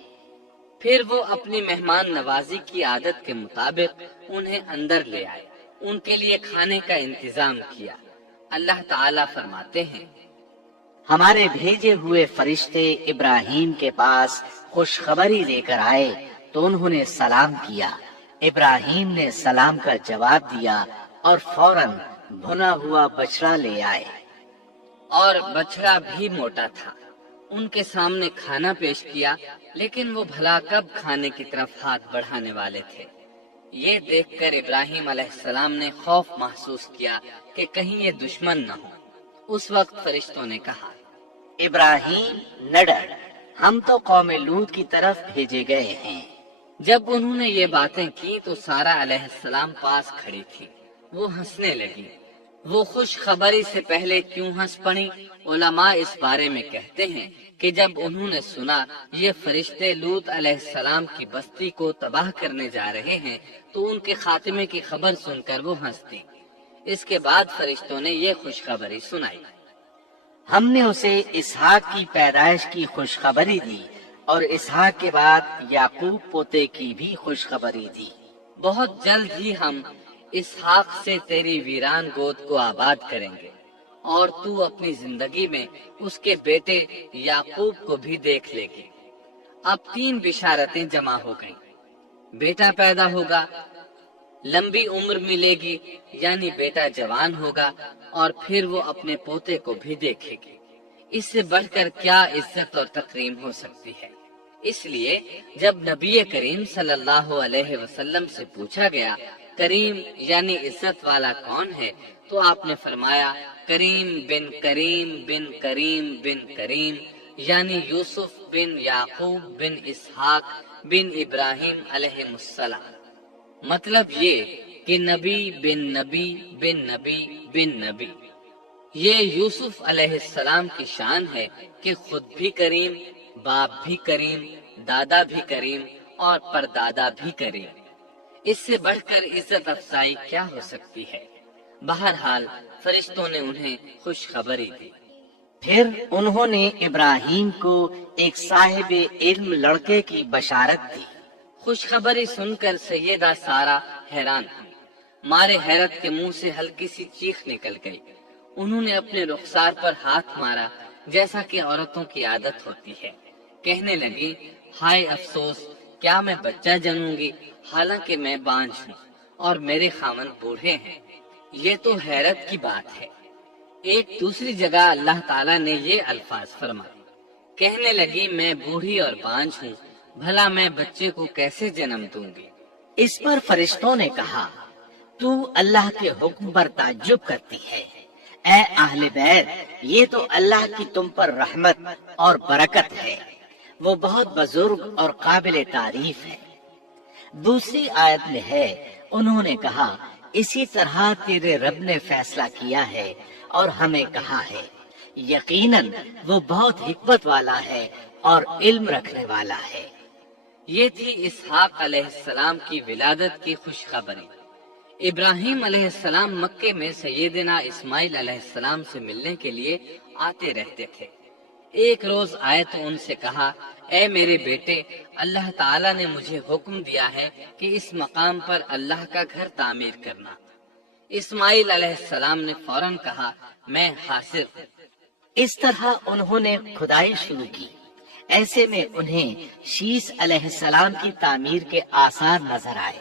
پھر وہ اپنی مہمان نوازی کی عادت کے مطابق انہیں اندر لے آئے، ان کے لیے کھانے کا انتظام کیا۔ اللہ تعالیٰ فرماتے ہیں، ہمارے بھیجے ہوئے فرشتے ابراہیم کے پاس خوشخبری لے کر آئے تو انہوں نے سلام کیا۔ ابراہیم نے سلام کا جواب دیا اور فوراً بھنا ہوا بچڑا لے آئے، اور بچڑا بھی موٹا تھا۔ ان کے سامنے کھانا پیش کیا، لیکن وہ بھلا کب کھانے کی طرف ہاتھ بڑھانے والے تھے۔ یہ دیکھ کر ابراہیم علیہ السلام نے خوف محسوس کیا کہ کہیں یہ دشمن نہ ہو۔ اس وقت فرشتوں نے کہا، ابراہیم نہ ڈر، ہم تو قوم لوط کی طرف بھیجے گئے ہیں۔ جب انہوں نے یہ باتیں کی تو سارہ علیہ السلام پاس کھڑی تھی۔ وہ ہنسنے لگی۔ وہ خوش خبری سے پہلے کیوں ہنس پڑی؟ علماء اس بارے میں کہتے ہیں کہ جب انہوں نے سنا یہ فرشتے لوط علیہ السلام کی بستی کو تباہ کرنے جا رہے ہیں تو ان کے خاتمے کی خبر سن کر وہ ہنستی۔ اس کے بعد فرشتوں نے یہ خوشخبری سنائی، ہم نے اسے اسحاق کی پیدائش کی خوشخبری دی اور اسحاق کے بعد یعقوب پوتے کی بھی خوشخبری دی۔ بہت جلد ہی ہم اسحاق سے تیری ویران گود کو آباد کریں گے، اور تو اپنی زندگی میں اس کے بیٹے یعقوب کو بھی دیکھ لے گی۔ اب 3 بشارتیں جمع ہو گئیں۔ بیٹا پیدا ہوگا، لمبی عمر ملے گی یعنی بیٹا جوان ہوگا، اور پھر وہ اپنے پوتے کو بھی دیکھے گی۔ اس سے بڑھ کر کیا عزت اور تکریم ہو سکتی ہے؟ اس لیے جب نبی کریم صلی اللہ علیہ وسلم سے پوچھا گیا کریم یعنی عزت والا کون ہے، تو آپ نے فرمایا کریم بن کریم بن کریم بن کریم، یعنی یوسف بن یعقوب بن اسحاق بن ابراہیم علیہ السلام۔ مطلب یہ کہ نبی بن نبی بن نبی بن نبی۔ یہ یوسف علیہ السلام کی شان ہے کہ خود بھی کریم، باپ بھی کریم، دادا بھی کریم اور پردادا بھی کریم۔ اس سے بڑھ کر عزت افزائی کیا ہو سکتی ہے؟ بہرحال فرشتوں نے انہیں خوشخبری دی۔ پھر انہوں نے ابراہیم کو ایک صاحب علم لڑکے کی بشارت دی۔ خوشخبری سن کر سیدہ سارہ حیران ہوئی، مارے حیرت کے منہ سے ہلکی سی چیخ نکل گئی۔ انہوں نے اپنے رخسار پر ہاتھ مارا جیسا کہ عورتوں کی عادت ہوتی ہے۔ کہنے لگی ہائے افسوس، کیا میں بچہ جنوں گی حالانکہ میں بانجھ ہوں اور میرے خاوند بوڑھے ہیں؟ یہ تو حیرت کی بات ہے۔ ایک دوسری جگہ اللہ تعالیٰ نے یہ الفاظ فرمائے، کہنے لگی میں بوڑھی اور بانجھ ہوں، بھلا میں بچے کو کیسے جنم دوں گی؟ اس پر فرشتوں نے کہا تو اللہ کے حکم پر تعجب کرتی ہے، اے اہل بیت، یہ تو اللہ کی تم پر رحمت اور برکت ہے، وہ بہت بزرگ اور قابل تعریف ہے۔ دوسری آیت میں ہے انہوں نے کہا اسی طرح تیرے رب نے فیصلہ کیا ہے اور ہمیں کہا ہے، یقیناً وہ بہت حکمت والا ہے اور علم رکھنے والا ہے۔ یہ تھی اسحاق علیہ السلام کی ولادت کی خوشخبری۔ ابراہیم علیہ السلام مکے میں سیدنا اسماعیل علیہ السلام سے ملنے کے لیے آتے رہتے تھے۔ ایک روز آئے تو ان سے کہا اے میرے بیٹے، اللہ تعالیٰ نے مجھے حکم دیا ہے کہ اس مقام پر اللہ کا گھر تعمیر کرنا۔ اسماعیل علیہ السلام نے فوراً کہا میں حاضر ہوں۔ اس طرح انہوں نے کھدائی شروع کی۔ ایسے میں انہیں شیش علیہ السلام کی تعمیر کے آثار نظر آئے۔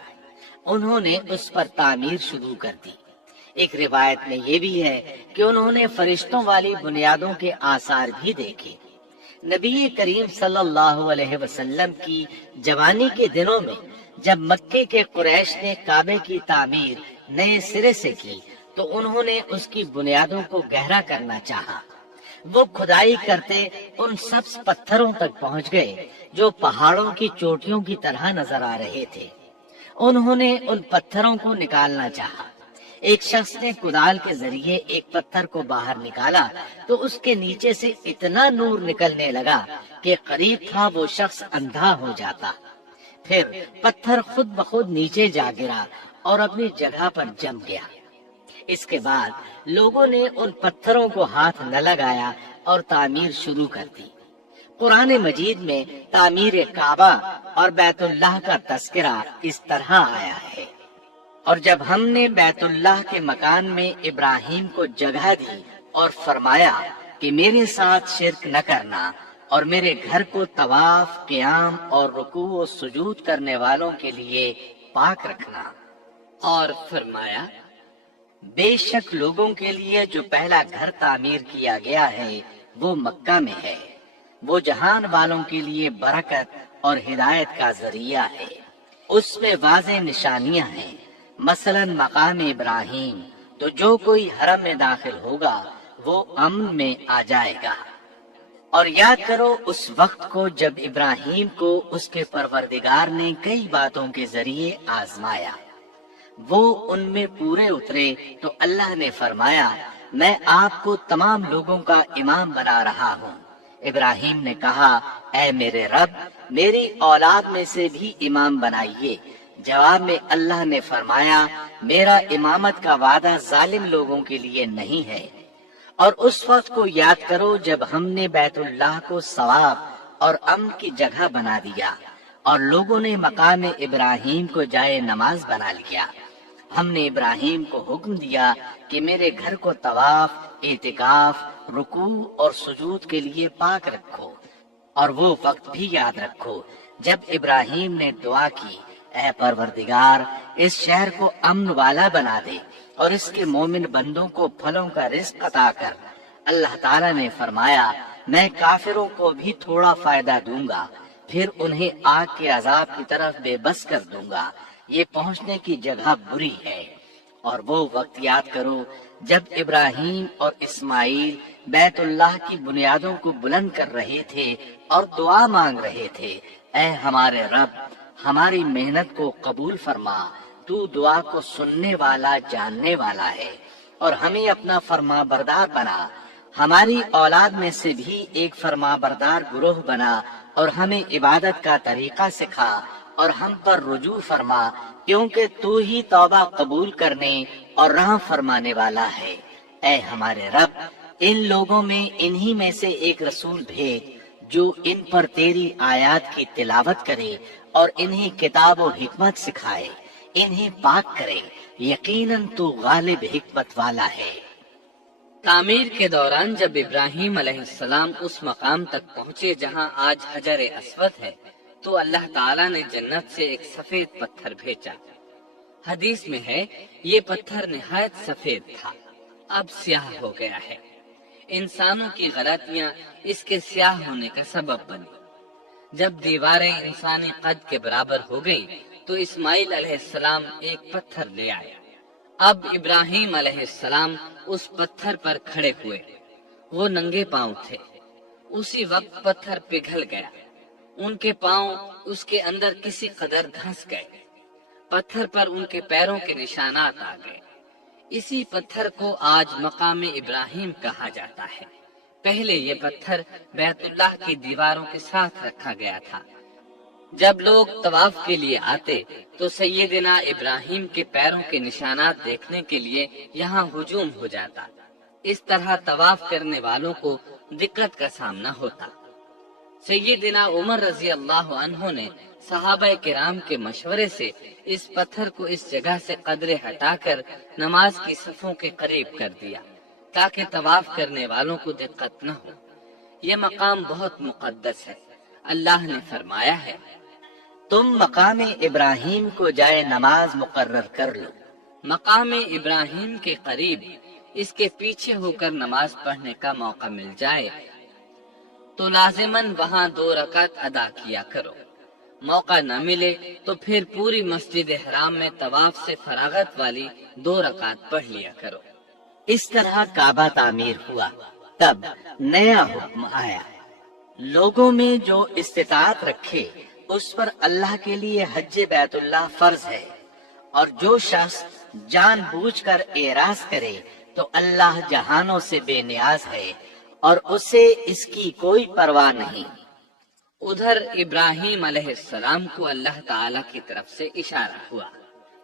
انہوں نے اس پر تعمیر شروع کر دی۔ ایک روایت میں یہ بھی ہے کہ انہوں نے فرشتوں والی بنیادوں کے آثار بھی دیکھے۔ نبی کریم صلی اللہ علیہ وسلم کی جوانی کے دنوں میں جب مکے کے قریش نے کعبے کی تعمیر نئے سرے سے کی تو انہوں نے اس کی بنیادوں کو گہرا کرنا چاہا۔ وہ کھدائی کرتے ان سبز پتھروں تک پہنچ گئے جو پہاڑوں کی چوٹیوں کی طرح نظر آ رہے تھے۔ انہوں نے ان پتھروں کو نکالنا چاہا۔ ایک شخص نے کدال کے ذریعے ایک پتھر کو باہر نکالا تو اس کے نیچے سے اتنا نور نکلنے لگا کہ قریب تھا وہ شخص اندھا ہو جاتا۔ پھر پتھر خود بخود نیچے جا گرا اور اپنی جگہ پر جم گیا۔ اس کے بعد لوگوں نے ان پتھروں کو ہاتھ نہ لگایا اور تعمیر شروع کر دی۔ قرآن مجید میں تعمیر کعبہ اور بیت اللہ کا تذکرہ اس طرح آیا ہے، اور جب ہم نے بیت اللہ کے مکان میں ابراہیم کو جگہ دی اور فرمایا کہ میرے ساتھ شرک نہ کرنا اور میرے گھر کو طواف، قیام اور رکوع و سجود کرنے والوں کے لیے پاک رکھنا، اور فرمایا بے شک لوگوں کے لیے جو پہلا گھر تعمیر کیا گیا ہے وہ مکہ میں ہے، وہ جہان والوں کے لیے برکت اور ہدایت کا ذریعہ ہے، اس میں واضح نشانیاں ہیں، مثلا مقام ابراہیم، تو جو کوئی حرم میں داخل ہوگا وہ امن میں آ جائے گا۔ اور یاد کرو اس وقت کو جب ابراہیم کو اس کے پروردگار نے کئی باتوں کے ذریعے آزمایا، وہ ان میں پورے اترے تو اللہ نے فرمایا میں آپ کو تمام لوگوں کا امام بنا رہا ہوں۔ ابراہیم نے کہا اے میرے رب، میری اولاد میں سے بھی امام بنائیے۔ جواب میں اللہ نے فرمایا میرا امامت کا وعدہ ظالم لوگوں کے لیے نہیں ہے۔ اور اس وقت کو یاد کرو جب ہم نے بیت اللہ کو ثواب اور امن کی جگہ بنا دیا، اور لوگوں نے مقام ابراہیم کو جائے نماز بنا لیا۔ ہم نے ابراہیم کو حکم دیا کہ میرے گھر کو طواف، اعتکاف، رکوع اور سجود کے لیے پاک رکھو، اور وہ وقت بھی یاد رکھو جب ابراہیم نے دعا کی، اے پروردگار اس شہر کو امن والا بنا دے اور اس کے مومن بندوں کو پھلوں کا رزق عطا کر۔ اللہ تعالیٰ نے فرمایا، میں کافروں کو بھی تھوڑا فائدہ دوں گا، پھر انہیں آگ کے عذاب کی طرف بے بس کر دوں گا، یہ پہنچنے کی جگہ بری ہے۔ اور وہ وقت یاد کرو جب ابراہیم اور اسماعیل بیت اللہ کی بنیادوں کو بلند کر رہے تھے اور دعا مانگ رہے تھے، اے ہمارے رب ہماری محنت کو قبول فرما، تو دعا کو سننے والا جاننے والا ہے، اور ہمیں اپنا فرما بردار بنا، ہماری اولاد میں سے بھی ایک فرما بردار گروہ بنا، اور ہمیں عبادت کا طریقہ سکھا، اور ہم پر رجوع فرما، کیونکہ تو ہی توبہ قبول کرنے اور رحم فرمانے والا ہے۔ اے ہمارے رب ان لوگوں میں انہی میں سے ایک رسول بھیج جو ان پر تیری آیات کی تلاوت کرے اور انہیں کتاب و حکمت سکھائے، انہیں پاک کرے، یقیناً تو غالب حکمت والا ہے۔ تعمیر کے دوران جب ابراہیم علیہ السلام اس مقام تک پہنچے جہاں آج حجر اسود ہے، تو اللہ تعالیٰ نے جنت سے ایک سفید پتھر بھیجا۔ حدیث میں ہے یہ پتھر نہایت سفید تھا، اب سیاہ ہو گیا ہے۔ انسانوں کی غلطیاں اس کے سیاہ ہونے کا سبب بنی۔ جب دیواریں انسانی قد کے برابر ہو گئی تو اسماعیل علیہ السلام ایک پتھر لے آئے۔ اب ابراہیم علیہ السلام اس پتھر پر کھڑے ہوئے، وہ ننگے پاؤں تھے۔ اسی وقت پتھر پگھل گیا، ان کے پاؤں اس کے اندر کسی قدر دھنس گئے، پتھر پر ان کے پیروں کے نشانات آ گئے۔ اسی پتھر کو آج مقام ابراہیم کہا جاتا ہے۔ پہلے یہ پتھر بیت اللہ کی دیواروں کے ساتھ رکھا گیا تھا۔ جب لوگ طواف کے لیے آتے تو سیدنا ابراہیم کے پیروں کے نشانات دیکھنے کے لیے یہاں ہجوم ہو جاتا۔ اس طرح طواف کرنے والوں کو دقت کا سامنا ہوتا۔ سیدنا عمر رضی اللہ عنہ نے صحابہ کرام کے مشورے سے اس پتھر کو اس جگہ سے قدرے ہٹا کر نماز کی صفوں کے قریب کر دیا تاکہ طواف کرنے والوں کو دقت نہ ہو۔ یہ مقام بہت مقدس ہے۔ اللہ نے فرمایا ہے، تم مقام ابراہیم کو جائے نماز مقرر کر لو۔ مقام ابراہیم کے قریب اس کے پیچھے ہو کر نماز پڑھنے کا موقع مل جائے تو لازماً وہاں 2 رکعت ادا کیا کرو۔ موقع نہ ملے تو پھر پوری مسجد حرام میں طواف سے فراغت والی 2 رکعت پڑھ لیا کرو۔ اس طرح کعبہ تعمیر ہوا۔ تب نیا حکم آیا، لوگوں میں جو استطاعت رکھے اس پر اللہ کے لیے حج بیت اللہ فرض ہے، اور جو شخص جان بوجھ کر اعراض کرے تو اللہ جہانوں سے بے نیاز ہے اور اسے اس کی کوئی پرواہ نہیں۔ ادھر ابراہیم علیہ السلام کو اللہ تعالی کی طرف سے اشارہ ہوا،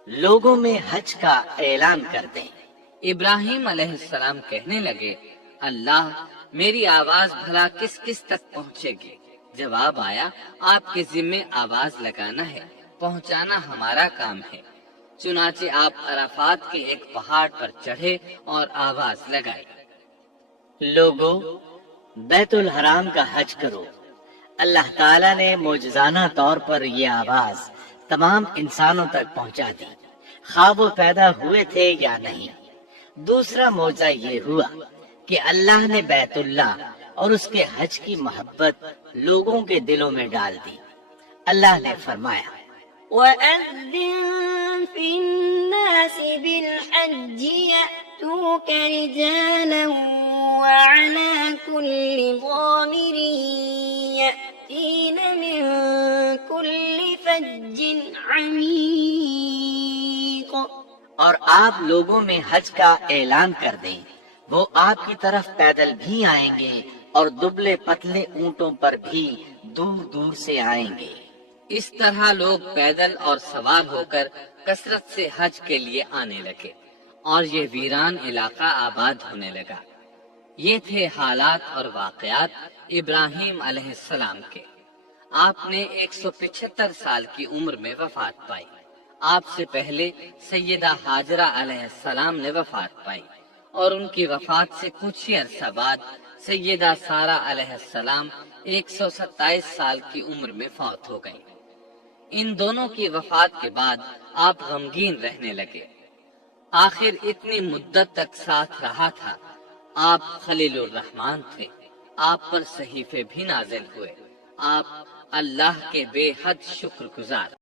لوگوں میں حج کا اعلان کر دیں۔ ابراہیم علیہ السلام کہنے لگے، اللہ میری آواز بھلا کس کس تک پہنچے گی؟ جواب آیا، آپ کے ذمے آواز لگانا ہے، پہنچانا ہمارا کام ہے۔ چنانچہ آپ عرفات کے ایک پہاڑ پر چڑھے اور آواز لگائی، لوگو بیت الحرام کا حج کرو۔ اللہ تعالیٰ نے معجزانہ طور پر یہ آواز تمام انسانوں تک پہنچا دی، خواہ وہ پیدا ہوئے تھے یا نہیں۔ دوسرا معجزہ یہ ہوا کہ اللہ نے بیت اللہ اور اس کے حج کی محبت لوگوں کے دلوں میں ڈال دی۔ اللہ نے فرمایا، وَأَذِّن فِي النَّاسِ بِالْحَجِّ يَأْتُوكَ رِجَالًا وَعَلَى كُلِّ ضَامِرٍ يَأْتِينَ مِن كُلِّ فَجٍّ عَمِيقٍ۔ اور آپ لوگوں میں حج کا اعلان کر دیں، وہ آپ کی طرف پیدل بھی آئیں گے اور دبلے پتلے اونٹوں پر بھی دور دور سے آئیں گے۔ اس طرح لوگ پیدل اور سوار ہو کر کثرت سے حج کے لیے آنے لگے اور یہ ویران علاقہ آباد ہونے لگا۔ یہ تھے حالات اور واقعات ابراہیم علیہ السلام کے۔ آپ نے 175 سال کی عمر میں وفات پائی۔ آپ سے پہلے سیدہ ہاجرہ علیہ السلام نے وفات پائی اور ان کی وفات سے کچھ ہی عرصہ بعد سیدہ سارہ علیہ السلام 127 سال کی عمر میں فوت ہو گئیں۔ ان دونوں کی وفات کے بعد آپ غمگین رہنے لگے۔ آخر اتنی مدت تک ساتھ رہا تھا۔ آپ خلیل الرحمن تھے۔ آپ پر صحیفے بھی نازل ہوئے۔ آپ اللہ کے بے حد شکر گزار